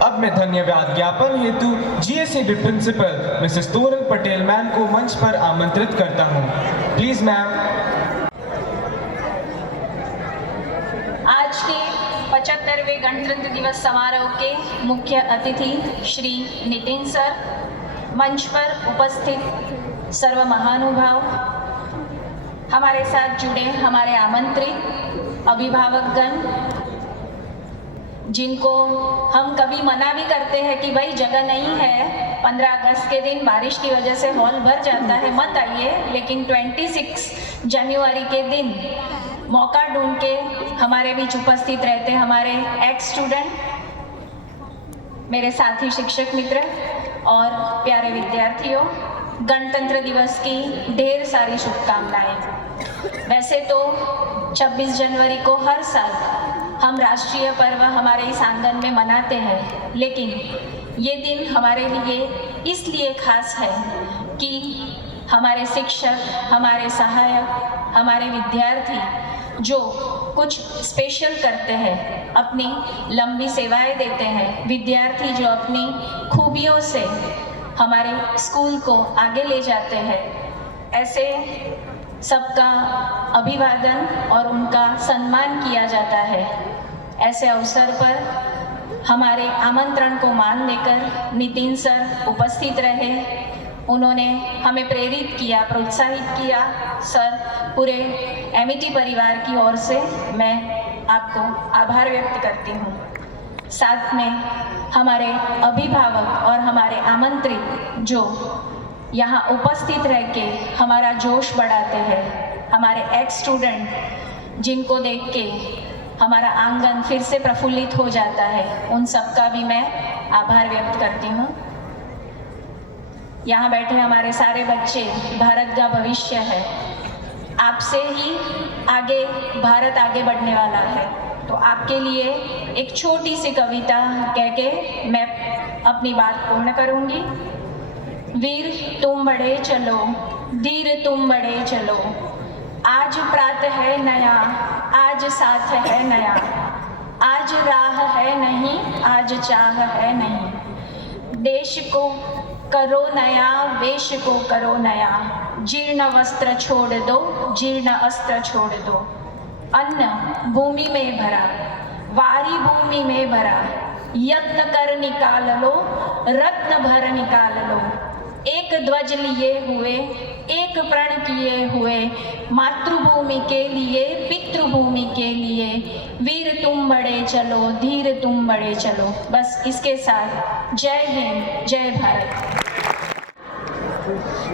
अब मैं धन्यवाद ज्ञापन हेतु GSAB principal Mrs Toral Patel ma'am को मंच पर आमंत्रित करता हूं। Please ma'am. आज के 75वें गणतंत्र दिवस समारोह के मुख्य अतिथि श्री नितिन सर, मंच पर उपस्थित सर्व महानुभाव, हमारे साथ जुड़े हमारे आमंत्रित अभिभावकगण, जिनको हम कभी मना भी करते हैं कि भाई जगह नहीं है, 15 अगस्त के दिन बारिश की वजह से हॉल भर जाता है, मत आइए, लेकिन 26 जनवरी के दिन मौका ढूंढ के हमारे बीच उपस्थित रहते हमारे एक्स स्टूडेंट, मेरे साथी शिक्षक मित्र और प्यारे विद्यार्थियों, गणतंत्र दिवस की ढेर सारी शुभकामनाएं। वैसे तो 26 जनवरी को हर साल हम राष्ट्रीय पर्व हमारे इस आंगन में मनाते हैं, लेकिन ये दिन हमारे लिए इसलिए खास है कि हमारे शिक्षक, हमारे सहायक, हमारे विद्यार्थी जो कुछ स्पेशल करते हैं, अपनी लंबी सेवाएं देते हैं, विद्यार्थी जो अपनी खूबियों से हमारे स्कूल को आगे ले जाते हैं, ऐसे सबका अभिवादन और उनका सम्मान किया जाता है। ऐसे अवसर पर हमारे आमंत्रण को मान लेकर नितिन सर उपस्थित रहे, उन्होंने हमें प्रेरित किया, प्रोत्साहित किया। सर, पूरे एमिटी परिवार की ओर से मैं आपको आभार व्यक्त करती हूँ। साथ में हमारे अभिभावक और हमारे आमंत्रित जो यहाँ उपस्थित रह के हमारा जोश बढ़ाते हैं, हमारे एक्स स्टूडेंट जिनको देख के हमारा आंगन फिर से प्रफुल्लित हो जाता है, उन सबका भी मैं आभार व्यक्त करती हूँ। यहाँ बैठे हमारे सारे बच्चे भारत का भविष्य है, आपसे ही आगे भारत आगे बढ़ने वाला है, तो आपके लिए एक छोटी सी कविता कह के मैं अपनी बात पूर्ण करूँगी। वीर तुम बढ़े चलो, धीर तुम बढ़े चलो, आज प्रात है नया, आज साथ है नया, आज राह है नहीं, आज चाह है नहीं, देश को करो नया, वेश को करो नया, जीर्ण वस्त्र छोड़ दो, जीर्ण अस्त्र छोड़ दो, अन्न भूमि में भरा, वारी भूमि में भरा, यत्न कर निकाल लो, रत्न भर निकाल लो, एक ध्वज लिए हुए, एक प्रण किए हुए, मातृभूमि के लिए, पितृभूमि के लिए, वीर तुम बढ़े चलो, धीर तुम बढ़े चलो। बस इसके साथ जय हिंद, जय भारत।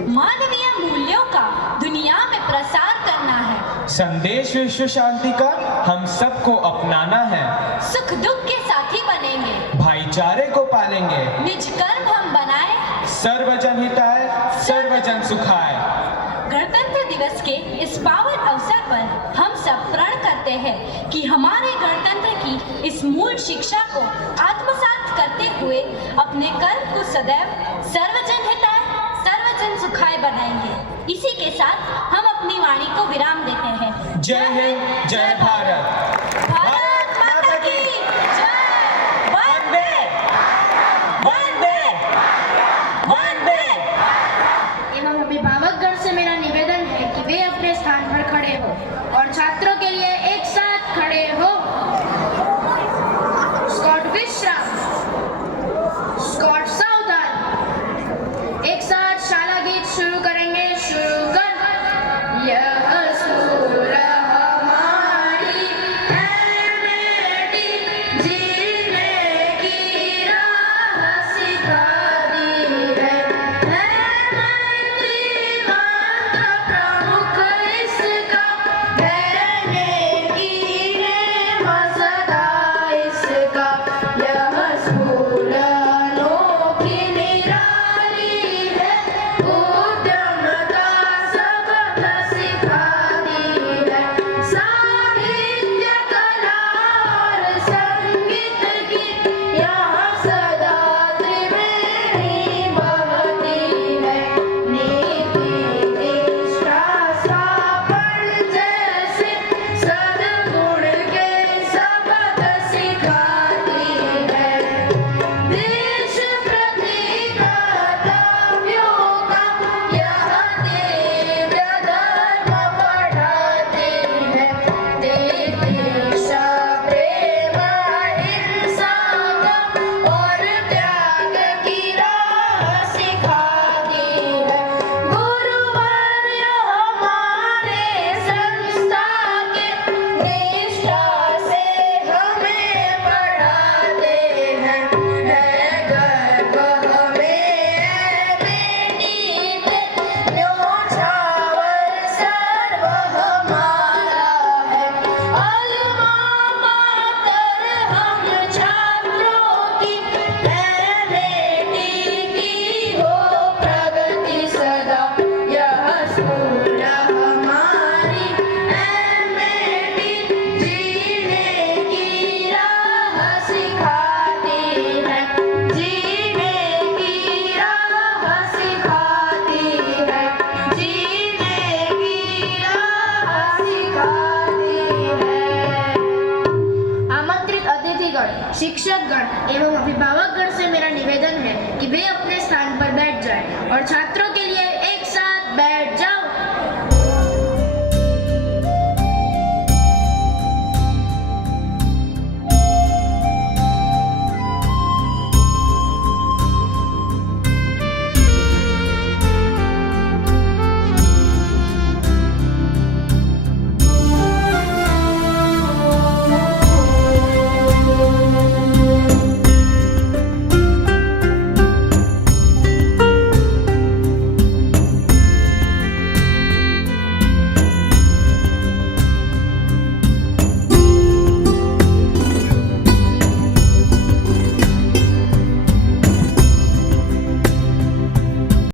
मानवीय मूल्यों का दुनिया में प्रसार करना है, संदेश विश्व शांति का हम सबको अपनाना है, सुख दुख के साथी बनेंगे, भाईचारे को पालेंगे, निज कर्म हम बनाए, सर्वजन हिताय सर्वजन सुखाय। गणतंत्र दिवस के इस पावन अवसर पर हम सब प्रण करते हैं कि हमारे गणतंत्र की इस मूल शिक्षा को आत्मसात करते हुए अपने कर्म को सदैव सर्वजन हिताय सर्वजन सुखाय बनाएंगे। इसी के साथ हम अपनी वाणी को विराम देते हैं। जय हिंद, जय भारत। भारत माता की जय। वंदे वंदे वंदे। एवं अभिभावकगण से मेरा निवेदन है कि वे अपने स्थान पर खड़े हो और छात्रों के लिए एक साथ खड़े हो। शिक्षकगण एवं अभिभावकगण से मेरा निवेदन है कि वे अपने स्थान पर बैठ जाएं और छात्रों के लिए